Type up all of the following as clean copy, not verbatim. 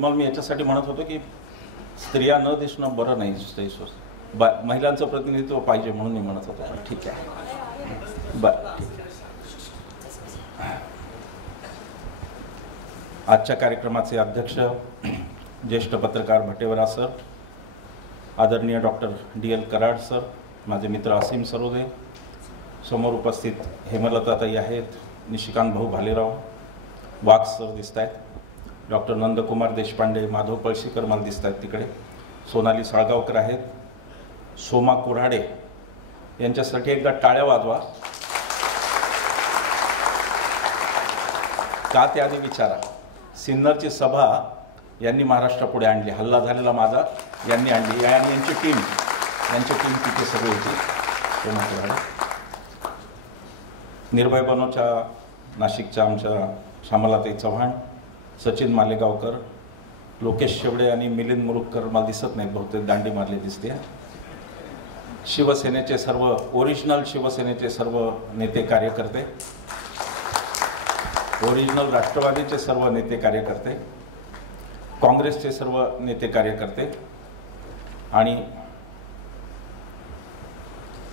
मग मी याच्यासाठी म्हणत होतो की स्त्रिया न दिसणं बरं नाही, महिलांचं प्रतिनिधित्व पाहिजे म्हणून मी म्हणत होतो. ठीक आहे, बरं. आजच्या कार्यक्रमाचे अध्यक्ष ज्येष्ठ पत्रकार भटेवरा सर, आदरणीय डॉक्टर DL कराड सर, माझे मित्र असीम सरोदे, समोर उपस्थित हेमलताताई आहेत, निशिकांत भाऊ भालेराव, वाघ सर दिसत आहेत, डॉक्टर नंदकुमार देशपांडे, माधव पळशीकर मला दिसत आहेत तिकडे, सोनाली साळगावकर आहेत, सोमा कोऱ्हाडे यांच्यासाठी एकदा टाळ्या वाजवा. का ते आधी विचारा. सिन्नरची सभा यांनी महाराष्ट्रापुढे आणली, हल्ला झालेला माझा यांनी आणली, आणि यांची टीम तिथे सगळी होती. सोमा कोऱ्हाडे, निर्भय बनोच्या नाशिकच्या आमच्या श्यामलाताई चव्हाण, सचिन मालेगावकर, लोकेश शेवडे आणि मिलिंद मुरुगकर मला दिसत नाहीत, बहुतेक दांडी मारले दिसते. शिवसेनेचे सर्व ओरिजिनल शिवसेनेचे सर्व नेते कार्यकर्ते, ओरिजिनल राष्ट्रवादीचे सर्व नेते कार्यकर्ते, काँग्रेसचे सर्व नेते कार्यकर्ते आणि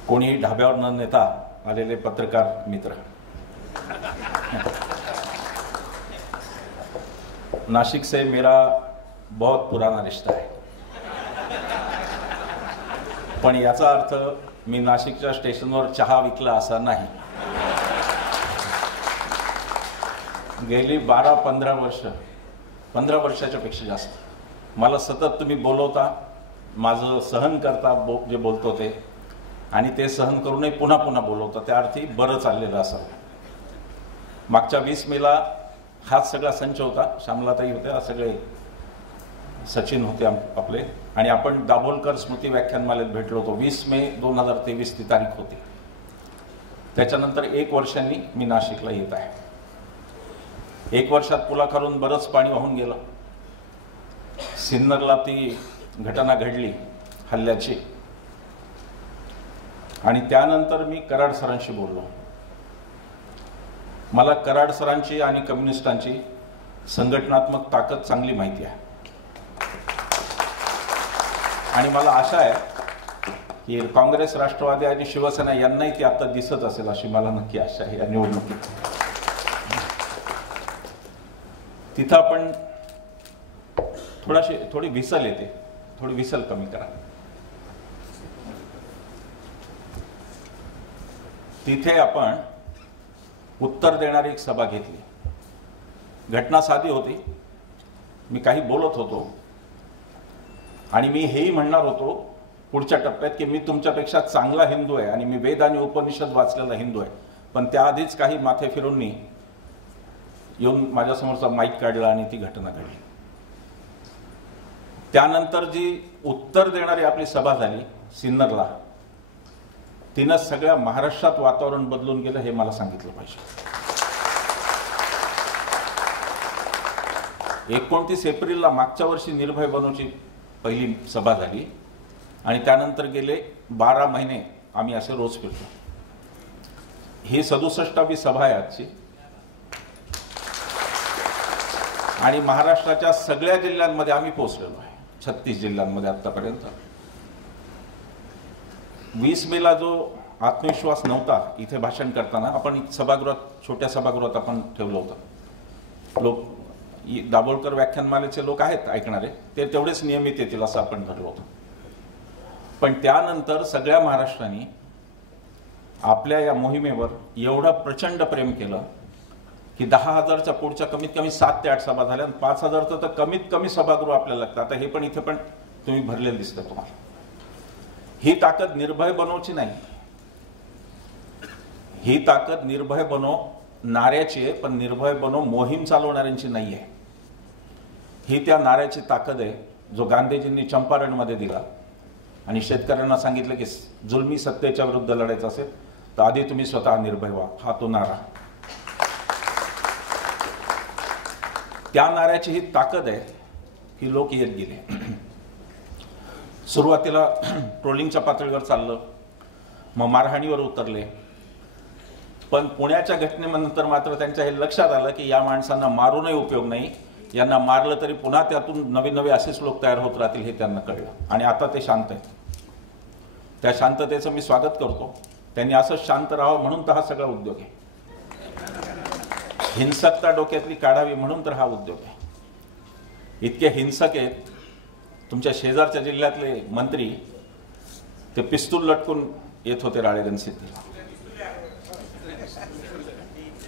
कोणीही ढाब्यावर न नेता आलेले पत्रकार मित्र. नासिक से मेरा बहुत पुराना रिश्ता है, पण याचा अर्थ मी नाशिकच्या स्टेशनवर चहा विकला असा नाही. गेली 12-15 वर्ष, 15 वर्षाच्या पेक्षा जास्त मला सतत तुम्ही बोलवता, माझं सहन करता, जे बोलतो ते, आणि ते सहन करूनही पुन्हा पुन्हा बोलवता, त्या अर्थी बरं चाललेलं असावं. मागच्या 20 मेला हाच सगळा संच होता, श्यामलाताई होत्या, सगळे सचिन होते आपले, आणि आपण दाभोलकर स्मृती व्याख्यानमालेत भेटलो होतो. 20 मे 2023 ती तारीख होती. त्याच्यानंतर 1 वर्षांनी मी नाशिकला येत आहे. 1 वर्षात पुलाखालून बरंच पाणी वाहून गेलं. सिन्नरला ती घटना घडली हल्ल्याची, आणि त्यानंतर मी कराड सरांशी बोललो. मला कराड सरांची आणि कम्युनिस्टांची संघटनात्मक ताकद चांगली माहिती आहे, आणि मला आशा आहे की काँग्रेस, राष्ट्रवादी आणि शिवसेना यांनाही ती आता दिसत असेल अशी मला नक्की आशा आहे. या निवडणुकीत तिथं आपण थोडी विसल येते, थोडी विसल कमी करा. तिथे आपण उत्तर देणारी एक सभा घेतली. घटना साधी होती. मी काही बोलत होतो आणि मी हेही म्हणणार होतो पुढच्या टप्प्यात की मी तुमच्यापेक्षा चांगला हिंदू आहे आणि मी वेद आणि उपनिषद वाचलेला हिंदू आहे, पण त्याआधीच काही माथे फिरूंनी येऊन माझ्यासमोरचा माईक काढला आणि ती घटना घडली. त्यानंतर जी उत्तर देणारी आपली सभा झाली सिन्नरला, तिनं सगळ्या महाराष्ट्रात वातावरण बदलून गेलं, हे मला सांगितलं पाहिजे. 29 एप्रिलला मागच्या वर्षी निर्भय बनोची पहिली सभा झाली, आणि त्यानंतर गेले 12 महिने आम्ही असे रोज फिरतो. ही 67वी सभा आहे आजची, आणि महाराष्ट्राच्या सगळ्या जिल्ह्यांमध्ये आम्ही पोहोचलेलो आहे. 36 जिल्ह्यांमध्ये आतापर्यंत. 20 मेला जो आत्मविश्वास नव्हता इथे भाषण करताना, आपण सभागृहात, छोट्या सभागृहात आपण ठेवलं होतं. लोक दाभोलकर व्याख्यानमालेचे लोक आहेत ऐकणारे, ते तेवढेच नियमित येतील असं आपण ठरवलं होतं. पण त्यानंतर सगळ्या महाराष्ट्राने आपल्या या मोहिमेवर एवढं प्रचंड प्रेम केलं की 10,000च्या पुढच्या कमीत कमी 7 ते 8 सभा झाल्या, आणि 5,000चं तर कमीत कमी सभागृह आपल्याला लागतं. आता हे पण इथे पण तुम्ही भरलेलं दिसतं तुम्हाला. ही ताकद निर्भय बनोची नाही, ही ताकद निर्भय बनो नाऱ्याची आहे, पण निर्भय बनो मोहीम चालवणाऱ्यांची नाही आहे. ही त्या नाऱ्याची ताकद आहे जो गांधीजींनी चंपारणमध्ये दिला, आणि शेतकऱ्यांना सांगितलं की जुलमी सत्तेच्या विरुद्ध लढायचं असेल तर आधी तुम्ही स्वतः निर्भय व्हा. हा तो नारा, त्या नाऱ्याची ही ताकद आहे की लोक येत गेले. सुरुवातीला ट्रोलिंगच्या पातळीवर चाललं, मग मारहाणीवर उतरले, पण पुण्याच्या घटनेनंतर मात्र त्यांच्या हे लक्षात आलं की या माणसांना मारूनही उपयोग नाही, यांना मारलं तरी पुन्हा त्यातून नवीन नवे असेच लोक तयार होत राहतील हे त्यांना कळलं आणि आता ते शांत आहेत. त्या शांततेचं मी स्वागत करतो. त्यांनी असंच शांत राहावं म्हणून तर हा सगळा उद्योग आहे. हिंसकता डोक्यातली काढावी म्हणून तर हा उद्योग आहे. इतके हिंसक आहेत. तुमच्या शेजारच्या जिल्ह्यातले मंत्री ते पिस्तूल लटकून येत होते राळेगण सिद्धीला.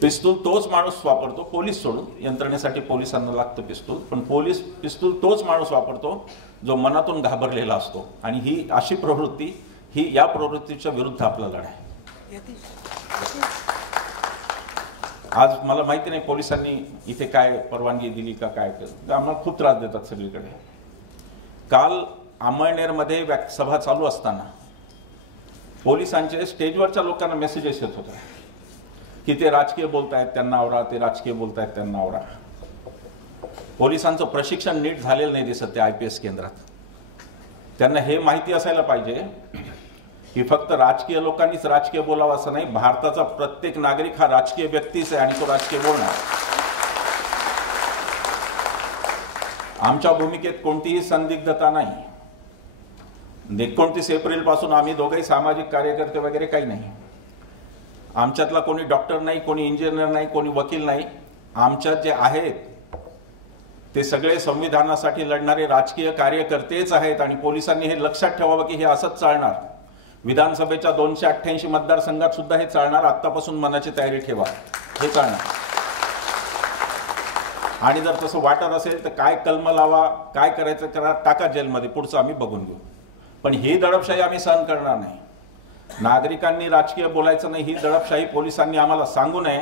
पिस्तूल तोच माणूस वापरतो, पोलीस सोडून, यंत्रणेसाठी पोलिसांना लागतं पिस्तूल, पण पिस्तूल तोच माणूस वापरतो जो मनातून घाबरलेला असतो. आणि ही अशी प्रवृत्ती, ही या प्रवृत्तीच्या विरुद्ध आपला लढा आहे. आज मला माहिती नाही पोलिसांनी इथे काय परवानगी दिली का काय, आम्हाला खूप त्रास देतात सगळीकडे. काल अमळनेरमध्ये सभा चालू असताना पोलिसांचे स्टेजवरच्या लोकांना मेसेजेस येत होते की ते राजकीय बोलतायत त्यांना आवरा, ते राजकीय बोलतायत त्यांना आवरा. पोलिसांचं प्रशिक्षण नीट झालेलं नाही दिसत त्या IPS केंद्रात. त्यांना हे माहिती असायला पाहिजे की फक्त राजकीय लोकांनीच राजकीय बोलावं असं नाही. भारताचा प्रत्येक नागरिक हा राजकीय व्यक्तीच आहे आणि तो राजकीय बोलणार. आमच्या भूमिकेत कोणतीही संदिग्धता नाही. 29 एप्रिल पासून आम्ही दोघेही सामाजिक कार्यकर्ते वगैरे काही नाही. आमच्यातला कोणी डॉक्टर नाही, कोणी इंजिनियर नाही, कोणी वकील नाही. आमच्यात जे आहेत ते सगळे संविधानासाठी लढणारे राजकीय कार्यकर्तेच आहेत. आणि पोलिसांनी हे लक्षात ठेवावं की हे असंच चालणार. विधानसभेच्या 288 मतदारसंघात सुद्धा हे चालणार. आत्तापासून मनाची तयारी ठेवा, हे चालणार. आणि जर तसं वाटत असेल तर काय कलम लावा, काय करायचं करा, टाका जेलमध्ये, पुढचं आम्ही बघून घेऊ. पण ही दडपशाही आम्ही सहन करणार नाही. नागरिकांनी राजकीय बोलायचं नाही, ही दडपशाही पोलिसांनी आम्हाला सांगू नये.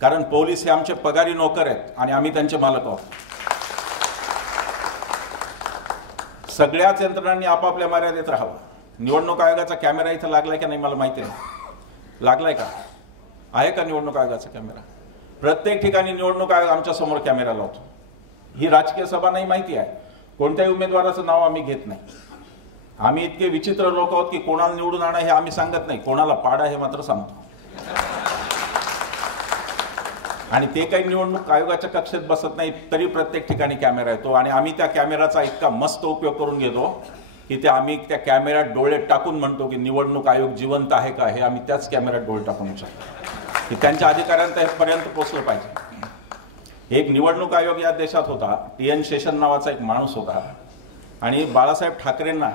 कारण पोलीस हे आमचे पगारी नोकर आहेत आणि आम्ही त्यांचे मालक आहोत. सगळ्याच यंत्रणांनी आपापल्या मर्यादेत राहावं. निवडणूक आयोगाचा कॅमेरा इथं लागलाय का नाही मला माहिती नाही. लागलाय का? आहे का निवडणूक आयोगाचा कॅमेरा? प्रत्येक ठिकाणी निवडणूक आयोग आमच्या समोर कॅमेरा लावतो. ही राजकीय सभा नाही, माहिती आहे. कोणत्याही उमेदवाराचं नाव आम्ही घेत नाही. आम्ही इतके विचित्र लोक आहोत की कोणाला निवडून आणा हे आम्ही सांगत नाही, कोणाला पाडा हे मात्र सांगतो. आणि ते काही निवडणूक आयोगाच्या कक्षेत बसत नाही तरी प्रत्येक ठिकाणी कॅमेरा येतो. आणि आम्ही त्या कॅमेराचा इतका मस्त उपयोग करून घेतो की ते आम्ही त्या कॅमेऱ्यात डोळे टाकून म्हणतो की निवडणूक आयोग जिवंत आहे का, हे आम्ही त्याच कॅमेऱ्यात डोळे टाकून विचारतो की त्यांच्या अधिकाऱ्यांपर्यंत पोहोचलं पाहिजे. एक निवडणूक आयोग या देशात होता, TN शेषन नावाचा एक माणूस होता. आणि बाळासाहेब ठाकरेंना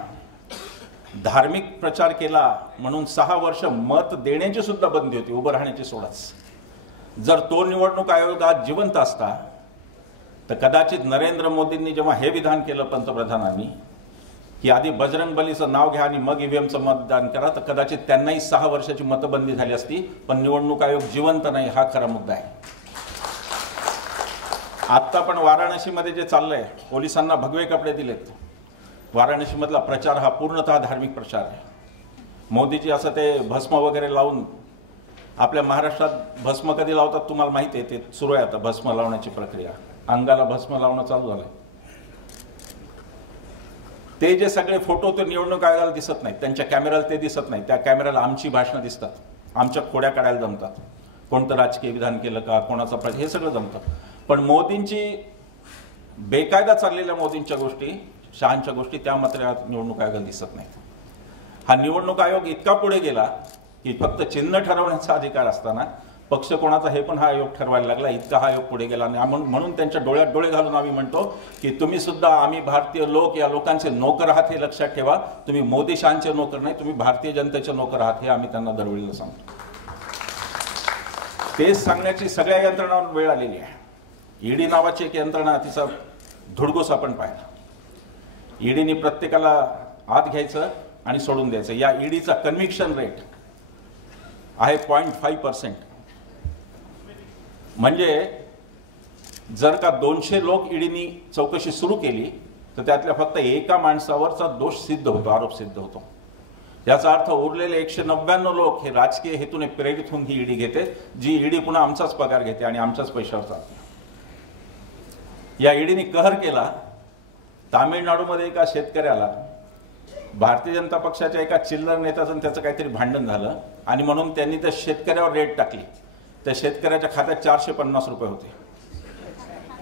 धार्मिक प्रचार केला म्हणून 6 वर्ष मत देण्याची सुद्धा बंदी होती, उभं राहण्याची सोडच. जर तो निवडणूक आयोग आज जिवंत असता तर कदाचित नरेंद्र मोदींनी जेव्हा हे विधान केलं पंतप्रधानांनी की आधी बजरंग बलीचं नाव घ्या आणि मग EVMचं मतदान करा, तर कदाचित त्यांनाही 6 वर्षाची मतबंदी झाली असती. पण निवडणूक आयोग जिवंत नाही, हा खरा मुद्दा आहे. आत्ता पण वाराणसीमध्ये जे चाललंय, पोलिसांना भगवे कपडे दिलेत. वाराणसीमधला प्रचार हा पूर्णतः धार्मिक प्रचार आहे. मोदीजी असं ते भस्म वगैरे लावून, आपल्या महाराष्ट्रात भस्म कधी लावतात तुम्हाला माहिती आहे, ते सुरू आहे आता भस्म लावण्याची प्रक्रिया. अंगाला भस्म लावणं चालू झालंय. ते जे सगळे फोटो ते निवडणूक आयोगाला दिसत नाहीत, त्यांच्या कॅमेऱ्याला ते दिसत नाही. त्या कॅमेऱ्याला आमची भाषणं दिसतात, आमच्या खोड्या काढायला जमतात. कोणतं राजकीय विधान केलं का, कोणाचा प्रचार, हे सगळं जमतं. पण मोदींची बेकायदा चाललेल्या मोदींच्या गोष्टी, शहांच्या गोष्टी, त्या मात्र निवडणूक आयोगाला दिसत नाहीत. हा निवडणूक आयोग इतका पुढे गेला की फक्त चिन्ह ठरवण्याचा अधिकार असताना पक्ष कोणाचा हे पण हा आयोग ठरवायला लागला. इतका हा आयोग पुढे गेला. आणि म्हणून त्यांच्या डोळ्यात डोळे घालून आम्ही म्हणतो की तुम्ही सुद्धा, आम्ही भारतीय लोक या लोकांचे नोकर आहात हे लक्षात ठेवा. तुम्ही मोदी शहांचे नोकर नाही, तुम्ही भारतीय जनतेचे नोकर आहात, हे आम्ही त्यांना दरवेळेला सांगतो. तेच सांगण्याची सगळ्या यंत्रणांवर वेळ आलेली आहे. ईडी नावाची एक यंत्रणा, तिचा धुडगूस आपण पाहिला. ईडीने प्रत्येकाला आत घ्यायचं आणि सोडून द्यायचं. या ईडीचा कन्व्हिक्शन रेट आहे 0.5%. म्हणजे जर का 200 लोक ईडीनी चौकशी सुरू केली तर त्यातल्या फक्त एका माणसावरचा दोष सिद्ध होतो, आरोप सिद्ध होतो. याचा अर्थ उरलेले 199 लोक हे राजकीय हेतूने प्रेरित होऊन ही ईडी घेते, जी ईडी पुन्हा आमचाच पगार घेते आणि आमच्याच पैशावर चालते. या ईडीने कहर केला. तामिळनाडूमध्ये एका शेतकऱ्याला भारतीय जनता पक्षाच्या एका चिल्लर नेत्याचं त्याचं काहीतरी भांडण झालं आणि म्हणून त्यांनी त्या शेतकऱ्यावर रेड टाकली. त्या शेतकऱ्याच्या खात्यात 450 रुपये होते.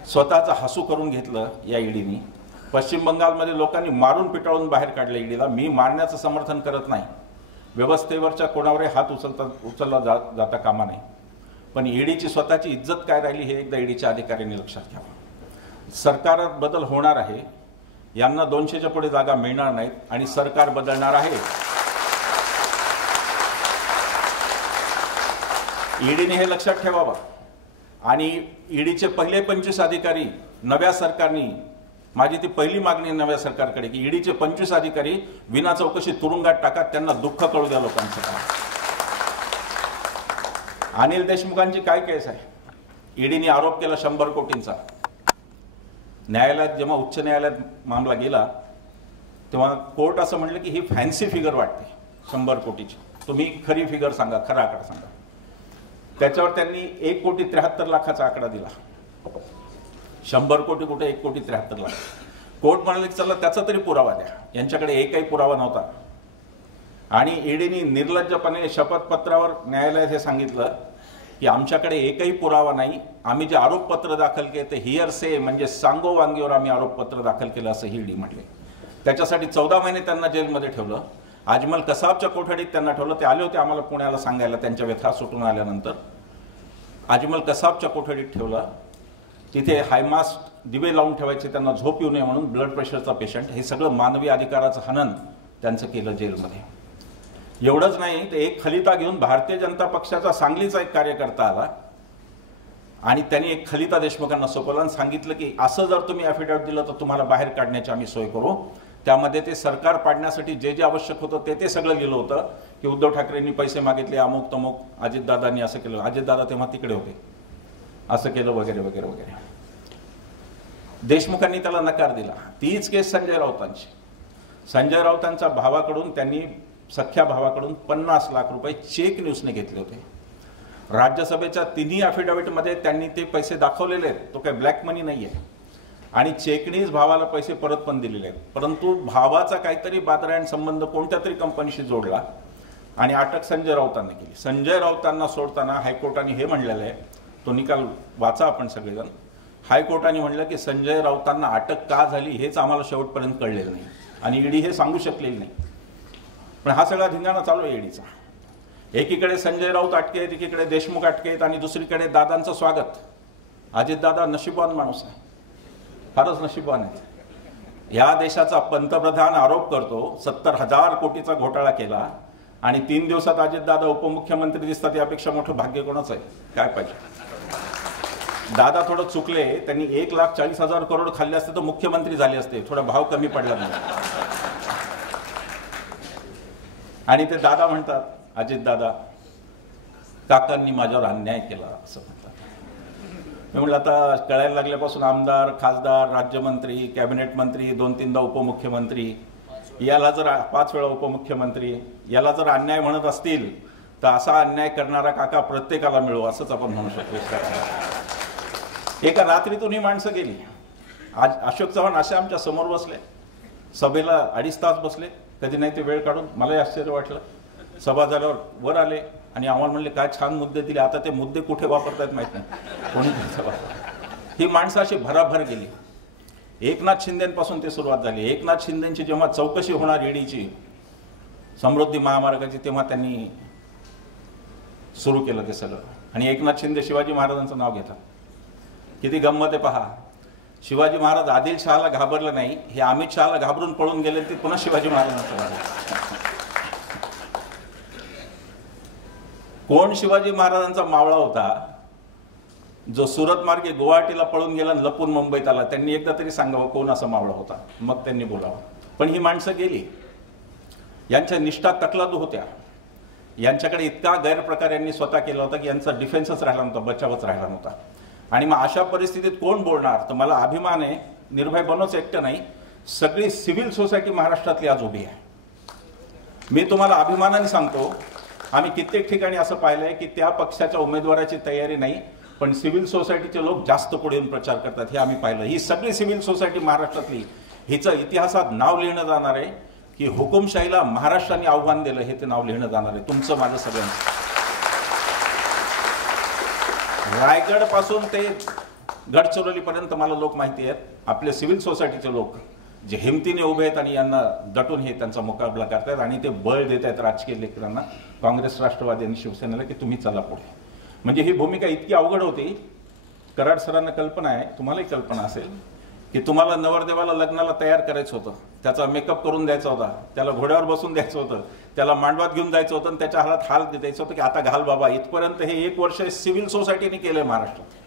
स्वतःचं हसू करून घेतलं या ईडीनी. पश्चिम बंगालमध्ये लोकांनी मारून पिटाळून बाहेर काढलं ईडीला. मी मारण्याचं समर्थन करत नाही, व्यवस्थेवरच्या कोणावरही हात उचलला जाता कामा नाही, पण ईडीची स्वतःची इज्जत काय राहिली हे एकदा ईडीच्या अधिकाऱ्यांनी लक्षात घ्यावं. सरकारात बदल होणार आहे, यांना 200च्या पुढे जागा मिळणार नाहीत आणि सरकार बदलणार आहे. ईडीने हे लक्षात ठेवावं. आणि ईडीचे पहिले 25 अधिकारी नव्या सरकारनी, माझी ती पहिली मागणी नव्या सरकारकडे की ईडीचे 25 अधिकारी विना चौकशी तुरुंगात टाका, त्यांना दुःख कळू द्या लोकांचं. अनिल देशमुखांची काय केस आहे? ईडीने आरोप केला 100 कोटींचा. न्यायालयात जेव्हा उच्च न्यायालयात मामला गेला तेव्हा कोर्ट असं म्हणलं की ही फॅन्सी फिगर वाटते 100 कोटीची, तुम्ही खरी फिगर सांगा, खरा आकडा सांगा. त्याच्यावर त्यांनी 1,73,00,000 आकडा दिला. 100 कोटी कुठे, 1,73,00,000. कोर्ट म्हणाले की चला त्याचा तरी पुरावा द्या. यांच्याकडे एकही पुरावा नव्हता. आणि ईडीने निर्लज्जपणे शपथपत्रावर न्यायालयात हे सांगितलं की आमच्याकडे एकही पुरावा नाही, आम्ही जे आरोपपत्र दाखल केले ते हिअरसे म्हणजे सांगोवांगीवर आम्ही आरोपपत्र दाखल केलं, असं ईडी म्हटले. त्याच्यासाठी 14 महिने त्यांना जेलमध्ये ठेवलं. अजमल कसाबच्या कोठडीत त्यांना ठेवलं. ते आले होते आम्हाला पुण्याला सांगायला त्यांच्या व्यथा सुटून आल्यानंतर. अजमल कसाबच्या कोठडीत ठेवलं. तिथे हायमास्ट दिवे लावून ठेवायचे त्यांना झोप येऊ नये म्हणून, ब्लड प्रेशरचा पेशंट. हे सगळं मानवी अधिकाराचं हनन त्यांचं केलं जेलमध्ये. एवढंच नाही, ते एक खलिता घेऊन भारतीय जनता पक्षाचा सांगलीचा एक कार्यकर्ता आला आणि त्यांनी एक खलिता देशमुखांना सोपवला आणि सांगितलं की असं जर तुम्ही ॲफिडेव्हिट दिलं तर तुम्हाला बाहेर काढण्याची आम्ही सोय करू. त्यामध्ये ते सरकार पाडण्यासाठी जे जे आवश्यक होतं ते सगळं लिहिलं होतं की उद्धव ठाकरेंनी पैसे मागितले, अमुक तमुक, अजितदादांनी असं केलं, अजितदादा तेव्हा तिकडे होते, असं केलं वगैरे वगैरे वगैरे. देशमुखांनी त्याला नकार दिला. तीच केस संजय राऊतांची. संजय राऊतांच्या भावाकडून त्यांनी, सख्या भावाकडून 50 लाख रुपये चेक न्यूजने घेतले होते. राज्यसभेच्या तिन्ही ॲफिडेव्हिटमध्ये त्यांनी ते पैसे दाखवलेले आहेत. तो काही ब्लॅक मनी नाही आहे. आणि चेकनीच भावाला पैसे परत पण दिलेले आहेत. परंतु भावाचा काहीतरी बादरायण संबंध कोणत्या तरी कंपनीशी जोडला आणि अटक संजय राऊतांनी केली. संजय राऊतांना सोडताना हायकोर्टाने हे म्हणलेलं आहे, तो निकाल वाचा आपण सगळेजण. हायकोर्टाने म्हणलं की संजय राऊतांना अटक का झाली हेच आम्हाला शेवटपर्यंत कळलेलं नाही आणि ईडी हे सांगू शकलेली नाही. पण हा सगळा धिंगाणा चालू आहे ईडीचा. एकीकडे संजय राऊत अटके आहेत, एकीकडे देशमुख अटके आहेत आणि दुसरीकडे दादांचं स्वागत. अजितदादा नशीबवान माणूस आहे, फारच नशीबवान आहेत. या देशाचा पंतप्रधान आरोप करतो 70,000 कोटीचा घोटाळा केला आणि 3 दिवसात अजितदादा उपमुख्यमंत्री दिसतात. यापेक्षा मोठं भाग्य कोणाचं आहे? काय पाहिजे? दादा थोडं चुकले, त्यांनी 1,40,000 करोड खाल्ले असते तर मुख्यमंत्री झाले असते. थोडा भाव कमी पडला नाही. आणि ते दादा म्हणतात, अजितदादा, काकांनी माझ्यावर अन्याय केला असं म्हणतात. मी म्हटलं आता कळायला लागल्यापासून आमदार, खासदार, राज्यमंत्री, कॅबिनेट मंत्री, 2-3दा उपमुख्यमंत्री, याला जर 5 वेळा उपमुख्यमंत्री, याला जर अन्याय म्हणत असतील तर असा अन्याय करणारा काका प्रत्येकाला मिळो असंच आपण म्हणू शकतो. एका रात्रीतून ही माणसं गेली. आज अशोक चव्हाण असे आमच्या समोर बसले, सभेला 2.5 तास बसले, कधी नाही ते वेळ काढून. मलाही आश्चर्य वाटलं. सभा झाल्यावर वर आले आणि आम्हाला म्हणले काय छान मुद्दे दिले, आता ते मुद्दे कुठे वापरतायत माहित नाही, कोणी ही माणसं अशी भराभर गेली. एकनाथ शिंदेपासून ते सुरुवात झाली. एकनाथ शिंदेची जेव्हा चौकशी होणार ईडीची समृद्धी महामार्गाची, तेव्हा त्यांनी सुरू केलं ते सगळं. आणि एकनाथ शिंदे शिवाजी महाराजांचं नाव घेतात. किती गंमत आहे पहा. शिवाजी महाराज आदिल शहाला घाबरलं नाही, हे अमित शहाला घाबरून पळून गेले, ते पुन्हा शिवाजी महाराजांचं. कोण शिवाजी महाराजांचा मावळा होता जो सुरत मार्गे गुवाहाटीला पळून गेला आणि लपून मुंबईत आला? त्यांनी एकदा तरी सांगावं कोण असा मावळा होता, मग त्यांनी बोलावं. पण ही माणसं गेली. यांच्या निष्ठा तकलादू होत्या. यांच्याकडे इतका गैरप्रकार यांनी स्वतः केला होता की यांचा डिफेन्सच राहिला नव्हता, बचावच राहिला नव्हता. आणि मग अशा परिस्थितीत कोण बोलणार? तर मला अभिमान आहे, निर्भय बनवच एकटं नाही, सगळी सिव्हिल सोसायटी महाराष्ट्रातली आज उभी आहे. मी तुम्हाला अभिमानाने सांगतो, आम्ही कित्येक ठिकाणी असं पाहिलंय की त्या पक्षाच्या उमेदवाराची तयारी नाही, पण सिव्हिल सोसायटीचे लोक जास्त पुढे येऊन प्रचार करतात. हे आम्ही पाहिलं. ही सगळी सिव्हिल सोसायटी महाराष्ट्रातली, हिचं इतिहासात नाव लिहिणं जाणार आहे की हुकुमशाहीला महाराष्ट्राने आव्हान दिलं, हे ते नाव लिहिणं जाणार आहे. तुमचं माझं सगळ्यांचं. रायगड पासून ते गडचिरोलीपर्यंत मला लोक माहिती आहेत, आपले सिव्हिल सोसायटीचे लोक जे हिमतीने उभे आहेत आणि यांना दटून हे त्यांचा मुकाबला करतायत आणि ते बळ देत आहेत राजकीय लेकरांना, काँग्रेस, राष्ट्रवादी आणि शिवसेनेला, की तुम्ही चला पुढे. म्हणजे ही भूमिका इतकी अवघड होती. कराड सरांना कल्पना आहे, तुम्हालाही कल्पना असेल, की तुम्हाला नवरदेवाला लग्नाला तयार करायचं होतं, त्याचा मेकअप करून द्यायचा होता, त्याला घोड्यावर बसून द्यायचं होतं, त्याला मांडवात घेऊन जायचं होतं आणि त्याच्या हातात हाल द्यायचं होतं की आता घाल बाबा. इथपर्यंत हे 1 वर्ष सिव्हिल सोसायटीने केलंय महाराष्ट्रात.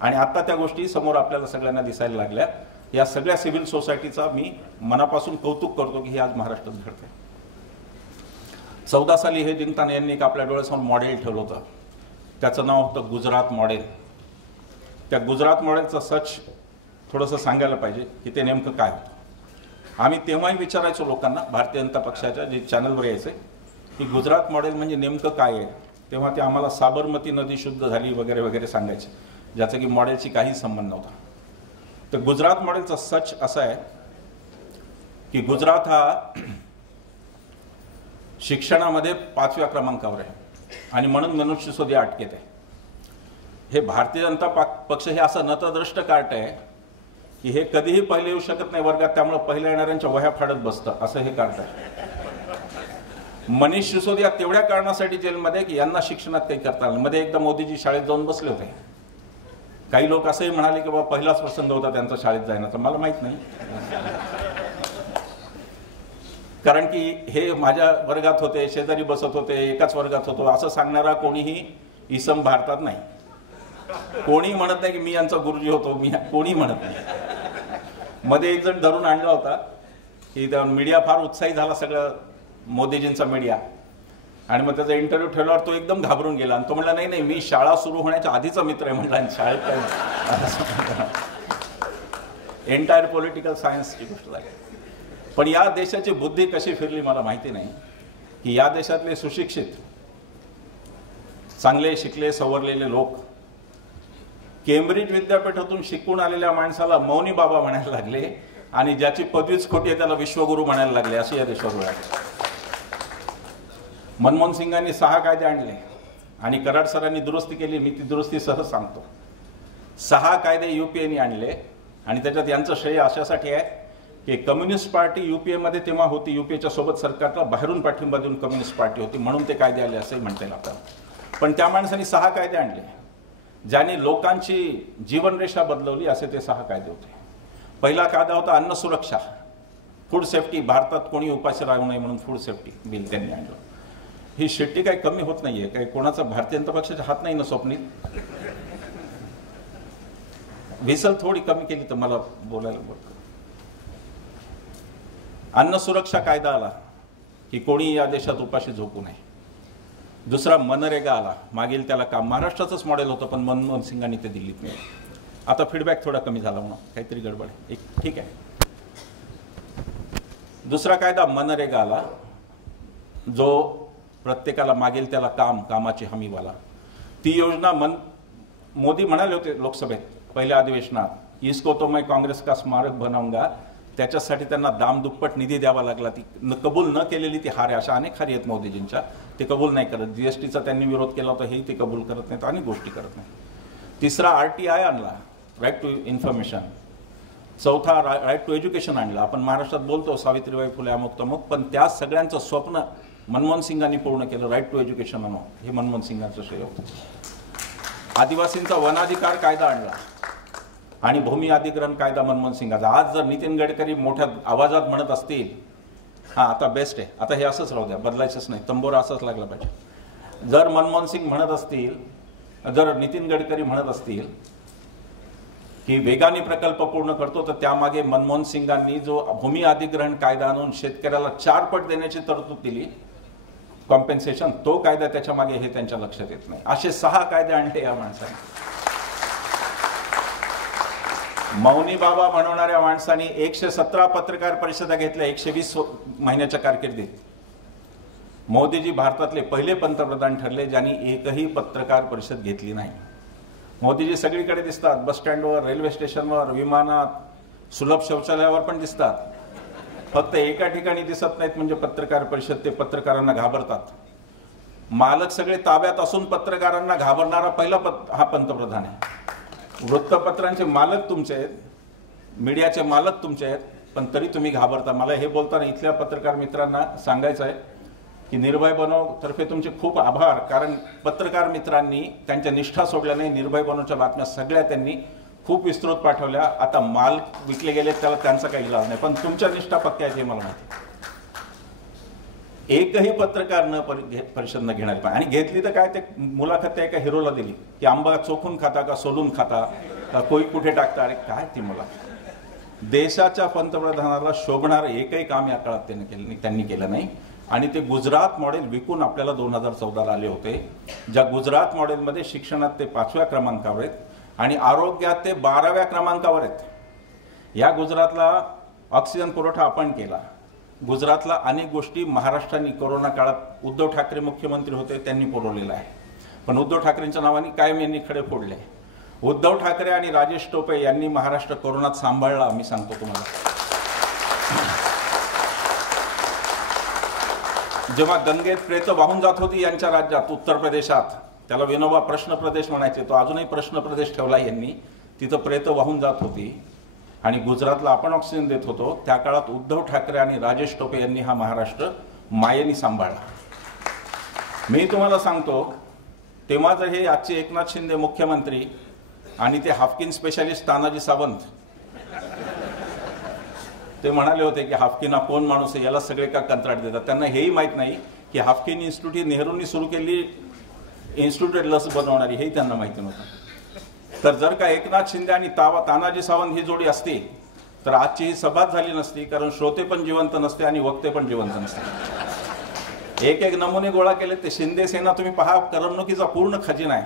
आणि आता त्या गोष्टी समोर आपल्याला सगळ्यांना दिसायला लागल्या. या सगळ्या सिव्हिल सोसायटीचा मी मनापासून कौतुक करतो की हे आज महाराष्ट्रात घडतंय. 14 साली हे जिंकताना यांनी एक आपल्या डोळ्यासमोर मॉडेल ठेवलं होतं, त्याचं नाव होतं गुजरात मॉडेल. त्या गुजरात मॉडेलचं सच थोडंसं सांगायला पाहिजे की ते नेमकं काय होतं. आम्ही तेव्हाही विचारायचो लोकांना, भारतीय जनता पक्षाच्या जे चॅनलवर यायचे, की गुजरात मॉडेल म्हणजे नेमकं काय आहे. तेव्हा ते आम्हाला साबरमती नदी शुद्ध झाली वगैरे वगैरे सांगायचे, ज्याचा की मॉडेलशी काही संबंध नव्हता. तर गुजरात मॉडेलचा सच असा आहे की गुजरात हा शिक्षणामध्ये 5व्या क्रमांकावर आहे आणि म्हणून मनुष्यशोधी अटकेत आहे. हे भारतीय जनता पक्ष हे असं नतदृष्ट कार्ट आहे की हे कधीही पहिले येऊ शकत नाही वर्गात, त्यामुळे पहिल्या येणाऱ्यांच्या वह्या फाडत बसतं, असं हे कार्ट आहे. मनीष सिसोदिया तेवढ्या कारणासाठी जेलमध्ये की यांना शिक्षणात काही करता आलं. मध्ये एकदा मोदीजी शाळेत जाऊन बसले होते. काही लोक असंही म्हणाले की बाबा पहिलाच प्रसंग होता त्यांचा शाळेत जाण्याचा, मला माहित नाही, कारण की हे माझ्या वर्गात होते, शेजारी बसत होते, एकाच वर्गात होतो असं सांगणारा कोणीही इसम भारतात नाही. कोणी म्हणत नाही की मी यांचा गुरुजी होतो, मी कोणी म्हणत नाही. मध्ये एक जण धरून आणला होता की मीडिया फार उत्साही झाला, सगळं मोदीजींचा मीडिया, आणि मग त्याचा इंटरव्ह्यू ठेवल्यावर तो एकदम घाबरून गेला आणि तो म्हणला नाही नाही मी शाळा सुरू होण्याच्या आधीचा मित्र आहे म्हणला. शाळेत काय एंटायर पॉलिटिकल सायन्सची गोष्ट झाली. पण या देशाची बुद्धी कशी फिरली मला माहिती नाही, की या देशातले सुशिक्षित, चांगले शिकले सवरलेले लोक केम्ब्रिज विद्यापीठातून शिकून आलेल्या माणसाला मौनी बाबा म्हणायला लागले आणि ज्याची पदवीच खोटी आहे त्याला विश्वगुरू म्हणायला लागले, अशी या देशावर वेळ आहे. मनमोहन सिंगांनी 6 कायदे आणले आणि कराड सरांनी दुरुस्ती केली. मी ती दुरुस्ती सहज सांगतो. 6 कायदे युपीएने आणले आणि त्याच्यात यांचं श्रेय अशासाठी आहे की कम्युनिस्ट पार्टी युपीएमध्ये तेव्हा होती, युपीएच्या सोबत सरकारला बाहेरून पाठिंबा देऊन कम्युनिस्ट पार्टी होती, म्हणून ते कायदे आले असंही म्हणता येईल आपल्याला. पण त्या माणसांनी 6 कायदे आणले ज्यांनी लोकांची जीवनरेषा बदलवली, असे ते 6 कायदे होते. पहिला कायदा होता अन्न सुरक्षा, फूड सेफ्टी. भारतात कोणी उपाशी राहू नये म्हणून फूड सेफ्टी बिल त्यांनी आणलं. ही शिट्टी काही कमी होत नाहीये, काही कोणाचा भारतीय जनता पक्षाचा हात नाही ना स्वप्नील. व्हिसल थोडी कमी केली तर मला बोलायला बोलतो. अन्न सुरक्षा कायदा आला की कोणी या देशात उपाशी झोपू नये. दुसरा मनरेगा आला, मागील त्याला काम, महाराष्ट्राचंच मॉडेल होतं पण मनमोहन सिंगांनी ते दिल्लीत नाही. आता फीडबॅक थोडा कमी झाला म्हणून काहीतरी गडबड आहे, एक ठीक आहे. दुसरा कायदा मनरेगा आला, जो प्रत्येकाला मागेल त्याला काम, कामाची हमीवाला. ती योजना मोदी म्हणाले होते लोकसभेत पहिल्या अधिवेशनात, इसको तो मैं काँग्रेस का स्मारक बनाऊंगा. त्याच्यासाठी त्यांना दामदुप्पट निधी द्यावा लागला. ती कबूल न केलेली ती हार आहे. अशा अनेक हारी आहेत मोदीजींच्या, ते कबूल नाही करत. जीएसटीचा त्यांनी विरोध केला होता, हेही ते कबूल करत नाहीत आणि गोष्टी करत नाही. तिसरा RTI आणला, राईट टू इन्फॉर्मेशन. चौथा राईट टू एज्युकेशन आणला. आपण महाराष्ट्रात बोलतो सावित्रीबाई फुले अमुक तमुक, पण त्या सगळ्यांचं स्वप्न मनमोहन सिंगांनी पूर्ण केलं. राईट टू एज्युकेशन आणून हे मनमोहन सिंगांचं श्रेय होतं. आदिवासींचा वनाधिकार कायदा आणला आणि भूमी अधिग्रहण कायदा मनमोहन सिंगाचा. आज जर नितीन गडकरी मोठ्या आवाजात म्हणत असतील, हां आता बेस्ट आहे, आता हे असंच राहू द्या, बदलायचंच नाही, तंबोरा असंच लागला पाहिजे. जर मनमोहन सिंग म्हणत असतील, जर नितीन गडकरी म्हणत असतील की वेगाने प्रकल्प पूर्ण करतो, तर त्यामागे मनमोहन सिंगांनी जो भूमी अधिग्रहण कायदा आणून शेतकऱ्याला 4 पट देण्याची तरतूद दिली, कॉम्पेन्सेशन, तो कायदा त्याच्या मागे हे त्यांच्या लक्षात येत नाही. असे 6 कायदे आणले या माणसाने. मौनी बाबा म्हणणाऱ्या माणसांनी 117 पत्रकार परिषदा घेतल्या 120 महिन्याच्या कारकिर्दीत. मोदीजी भारतातले पहिले पंतप्रधान ठरले ज्यांनी एकही पत्रकार परिषद घेतली नाही. मोदीजी सगळीकडे दिसतात, बस स्टँडवर, रेल्वे स्टेशनवर, विमानात, सुलभ शौचालयावर पण दिसतात. फक्त एका ठिकाणी दिसत नाहीत म्हणजे पत्रकार परिषद. ते पत्रकारांना घाबरतात. मालक सगळे ताब्यात असून पत्रकारांना घाबरणारा पहिला हा पंतप्रधान आहे. वृत्तपत्रांचे मालक तुमचे आहेत, मीडियाचे मालक तुमचे आहेत, पण तरी तुम्ही घाबरता. मला हे बोलताना इथल्या पत्रकार मित्रांना सांगायचं आहे की निर्भय बनव तर्फे तुमचे खूप आभार, कारण पत्रकार मित्रांनी त्यांच्या निष्ठा सोडल्या नाही. निर्भय बनवच्या बातम्या सगळ्या त्यांनी खूप विस्तृत पाठवल्या. आता माल विकले गेले त्याला त्यांचा काही इलाज नाही, पण तुमच्या निष्ठा पक्क्या आहेत हे मला माहिती. एकही पत्रकार न परिषद न घेणार आणि घेतली तर काय, ते मुलाखत त्या एका हिरोला दिली की आंबा चोखून खाता का सोलून खाता का कोई कुठे टाकता. अरे काय ती मुलाखत. देशाच्या पंतप्रधानाला शोभणार एकही काम या काळात त्यांनी केलं नाही. आणि ते गुजरात मॉडेल विकून आपल्याला 2014ला आले होते. ज्या गुजरात मॉडेलमध्ये शिक्षणात ते 5व्या क्रमांकावर आहेत आणि आरोग्यात ते 12व्या क्रमांकावर आहेत. या गुजरातला ऑक्सिजन पुरवठा आपण केला. गुजरातला अनेक गोष्टी महाराष्ट्राने कोरोना काळात उद्धव ठाकरे मुख्यमंत्री होते त्यांनी पुरवलेला आहे, पण उद्धव ठाकरेंच्या नावाने कायम यांनी खडे फोडले. उद्धव ठाकरे आणि राजेश टोपे यांनी महाराष्ट्र कोरोनात सांभाळला. मी सांगतो तुम्हाला, जेव्हा गंगेत प्रेत वाहून जात होती यांच्या राज्यात उत्तर प्रदेशात, त्याला विनोबा प्रश्न प्रदेश म्हणायचे, तो अजूनही प्रश्न प्रदेश ठेवला यांनी. तिथं प्रेत वाहून जात होती आणि गुजरातला आपण ऑक्सिजन देत होतो. त्या काळात उद्धव ठाकरे आणि राजेश टोपे यांनी हा महाराष्ट्र मायेने सांभाळला. मी तुम्हाला सांगतो, तेव्हा जर हे आजचे एकनाथ शिंदे मुख्यमंत्री आणि ते हाफकिन स्पेशालिस्ट तानाजी सावंत ते म्हणाले होते की हाफकिन हा कोण माणूस आहे, याला सगळे का कंत्राट देतात. त्यांना हेही माहीत नाही की हाफकिन इन्स्टिट्यूट ही नेहरूंनी सुरू केलेली इन्स्टिट्यूट लस बनवणारी, हेही त्यांना माहिती नव्हतं. तर जर का एकनाथ शिंदे आणि तानाजी सावंत ही जोडी असती तर आजची ही सभाच झाली नसती, कारण श्रोते पण जिवंत नसते आणि वक्ते पण जिवंत नसते. एक एक नमुने गोळा केले. ते शिंदे सेना तुम्ही पहा, करमणुकीचा पूर्ण खजिना आहे.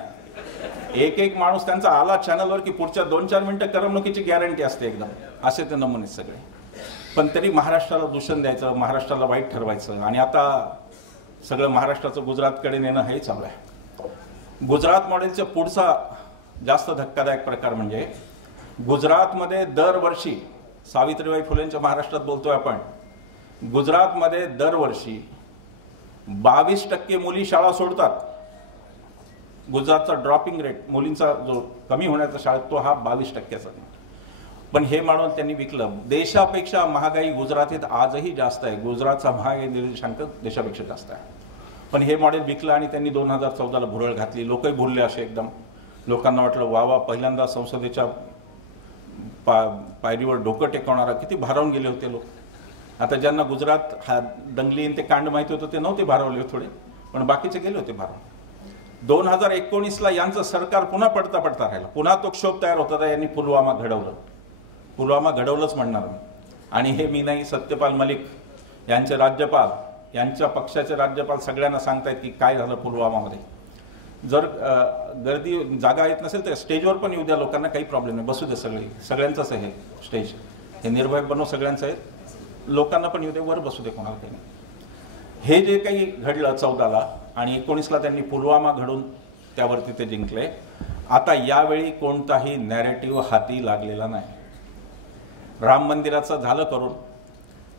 एक माणूस त्यांचा आला चॅनलवर की पुढच्या 2-4 मिनिटं करमणुकीची गॅरंटी असते एकदम, असे ते नमुने सगळे. पण तरी महाराष्ट्राला दूषण द्यायचं, महाराष्ट्राला वाईट ठरवायचं आणि आता सगळं महाराष्ट्राचं गुजरातकडे नेणं हे चालू आहे. गुजरात मॉडेलच्या पुढचा जास्त धक्कादायक प्रकार म्हणजे गुजरातमध्ये दरवर्षी, सावित्रीबाई फुलेंच्या महाराष्ट्रात बोलतोय आपण, गुजरातमध्ये दरवर्षी 22% मुली शाळा सोडतात. गुजरातचा ड्रॉपिंग रेट, मुलींचा जो कमी होण्याचा शाळेत, तो हा 22%चा. पण हे म्हणून त्यांनी विकलं. देशापेक्षा महागाई गुजरातीत आजही जास्त आहे. गुजरातचा महागाई निर्देशांक देशापेक्षा जास्त आहे. पण हे मॉडेल विकलं आणि त्यांनी 2014ला भुरळ घातली. लोकही भुलले असे एकदम. लोकांना वाटलं वा पहिल्यांदा संसदेच्या पायरीवर डोकं टेकवणारा. किती भारावून गेले होते लोक. आता ज्यांना गुजरात हा दंगली ते कांड माहिती होतं ते नव्हते भारावले थोडे, पण बाकीचे गेले होते भारावून. 2019ला यांचं सरकार पुन्हा पडता राहिलं. पुन्हा तो क्षोभ तयार होता. यांनी पुलवामा घडवलं. पुलवामा घडवलंच म्हणणार मी. आणि हे मी नाही, सत्यपाल मलिक यांचे राज्यपाल, यांच्या पक्षाचे राज्यपाल सगळ्यांना सांगतायत की काय झालं पुलवामामध्ये. जर गर्दी जागा येत नसेल तर स्टेजवर पण येऊ द्या लोकांना, काही प्रॉब्लेम नाही, बसू दे. सगळ्यांचंच आहे स्टेज. हे निर्भय बनव सगळ्यांचं आहे. लोकांना पण येऊ दे, वर बसू दे, कोणाला काही नाही. हे जे काही घडलं 14ला आणि 19ला त्यांनी पुलवामा घडून त्यावरती ते जिंकले. आता यावेळी कोणताही नॅरेटिव्ह हाती लागलेला नाही. राम मंदिराचं झालं करून.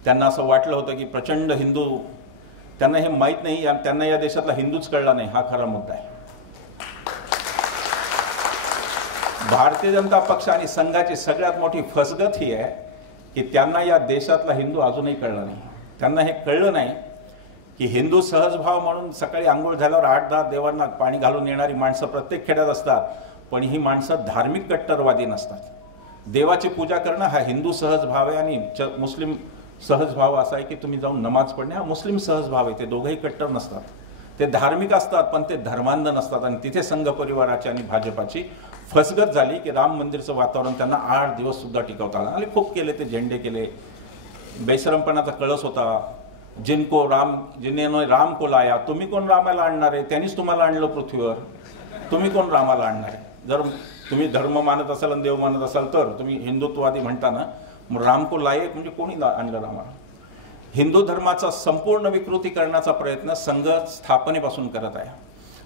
त्यांना असं वाटलं होतं की प्रचंड हिंदू, त्यांना हे माहीत नाही, त्यांना या देशातला हिंदूच कळला नाही, हा खरा मुद्दा आहे. भारतीय जनता पक्ष आणि संघाची सगळ्यात मोठी फसगत ही आहे की त्यांना या देशातला हिंदू अजूनही कळला नाही. त्यांना हे कळलं नाही की हिंदू सहजभाव म्हणून सकाळी आंघोळ झाल्यावर 8-10 देवांना पाणी घालून येणारी माणसं प्रत्येक खेड्यात असतात, पण ही माणसं धार्मिक कट्टरवादी नसतात. देवाची पूजा करणं हा हिंदू सहजभाव आहे आणि मुस्लिम सहजभाव असा आहे की तुम्ही जाऊन नमाज पडणे हा मुस्लिम सहजभाव आहे. ते दोघंही कट्टर नसतात. ते धार्मिक असतात पण ते धर्मांध नसतात. आणि तिथे संघ परिवाराची आणि भाजपाची फसगत झाली की राम मंदिरचं वातावरण त्यांना 8 दिवस सुद्धा टिकवता आलं. आणि खूप केले, ते झेंडे केले, बेशरमपणाचा कळस होता. जिन्हें राम को लाया, तुम्ही कोण रामाला आणणार आहे? त्यांनीच तुम्हाला आणलं पृथ्वीवर, तुम्ही कोण रामाला आणणार आहे? जर तुम्ही धर्म मानत असाल आणि देव मानत असाल तर तुम्ही हिंदुत्ववादी म्हणता ना, मग राम को लाये म्हणजे कोणी आणलं रामाला? हिंदू धर्माचा संपूर्ण विकृती करण्याचा प्रयत्न संघ स्थापनेपासून करत आहे.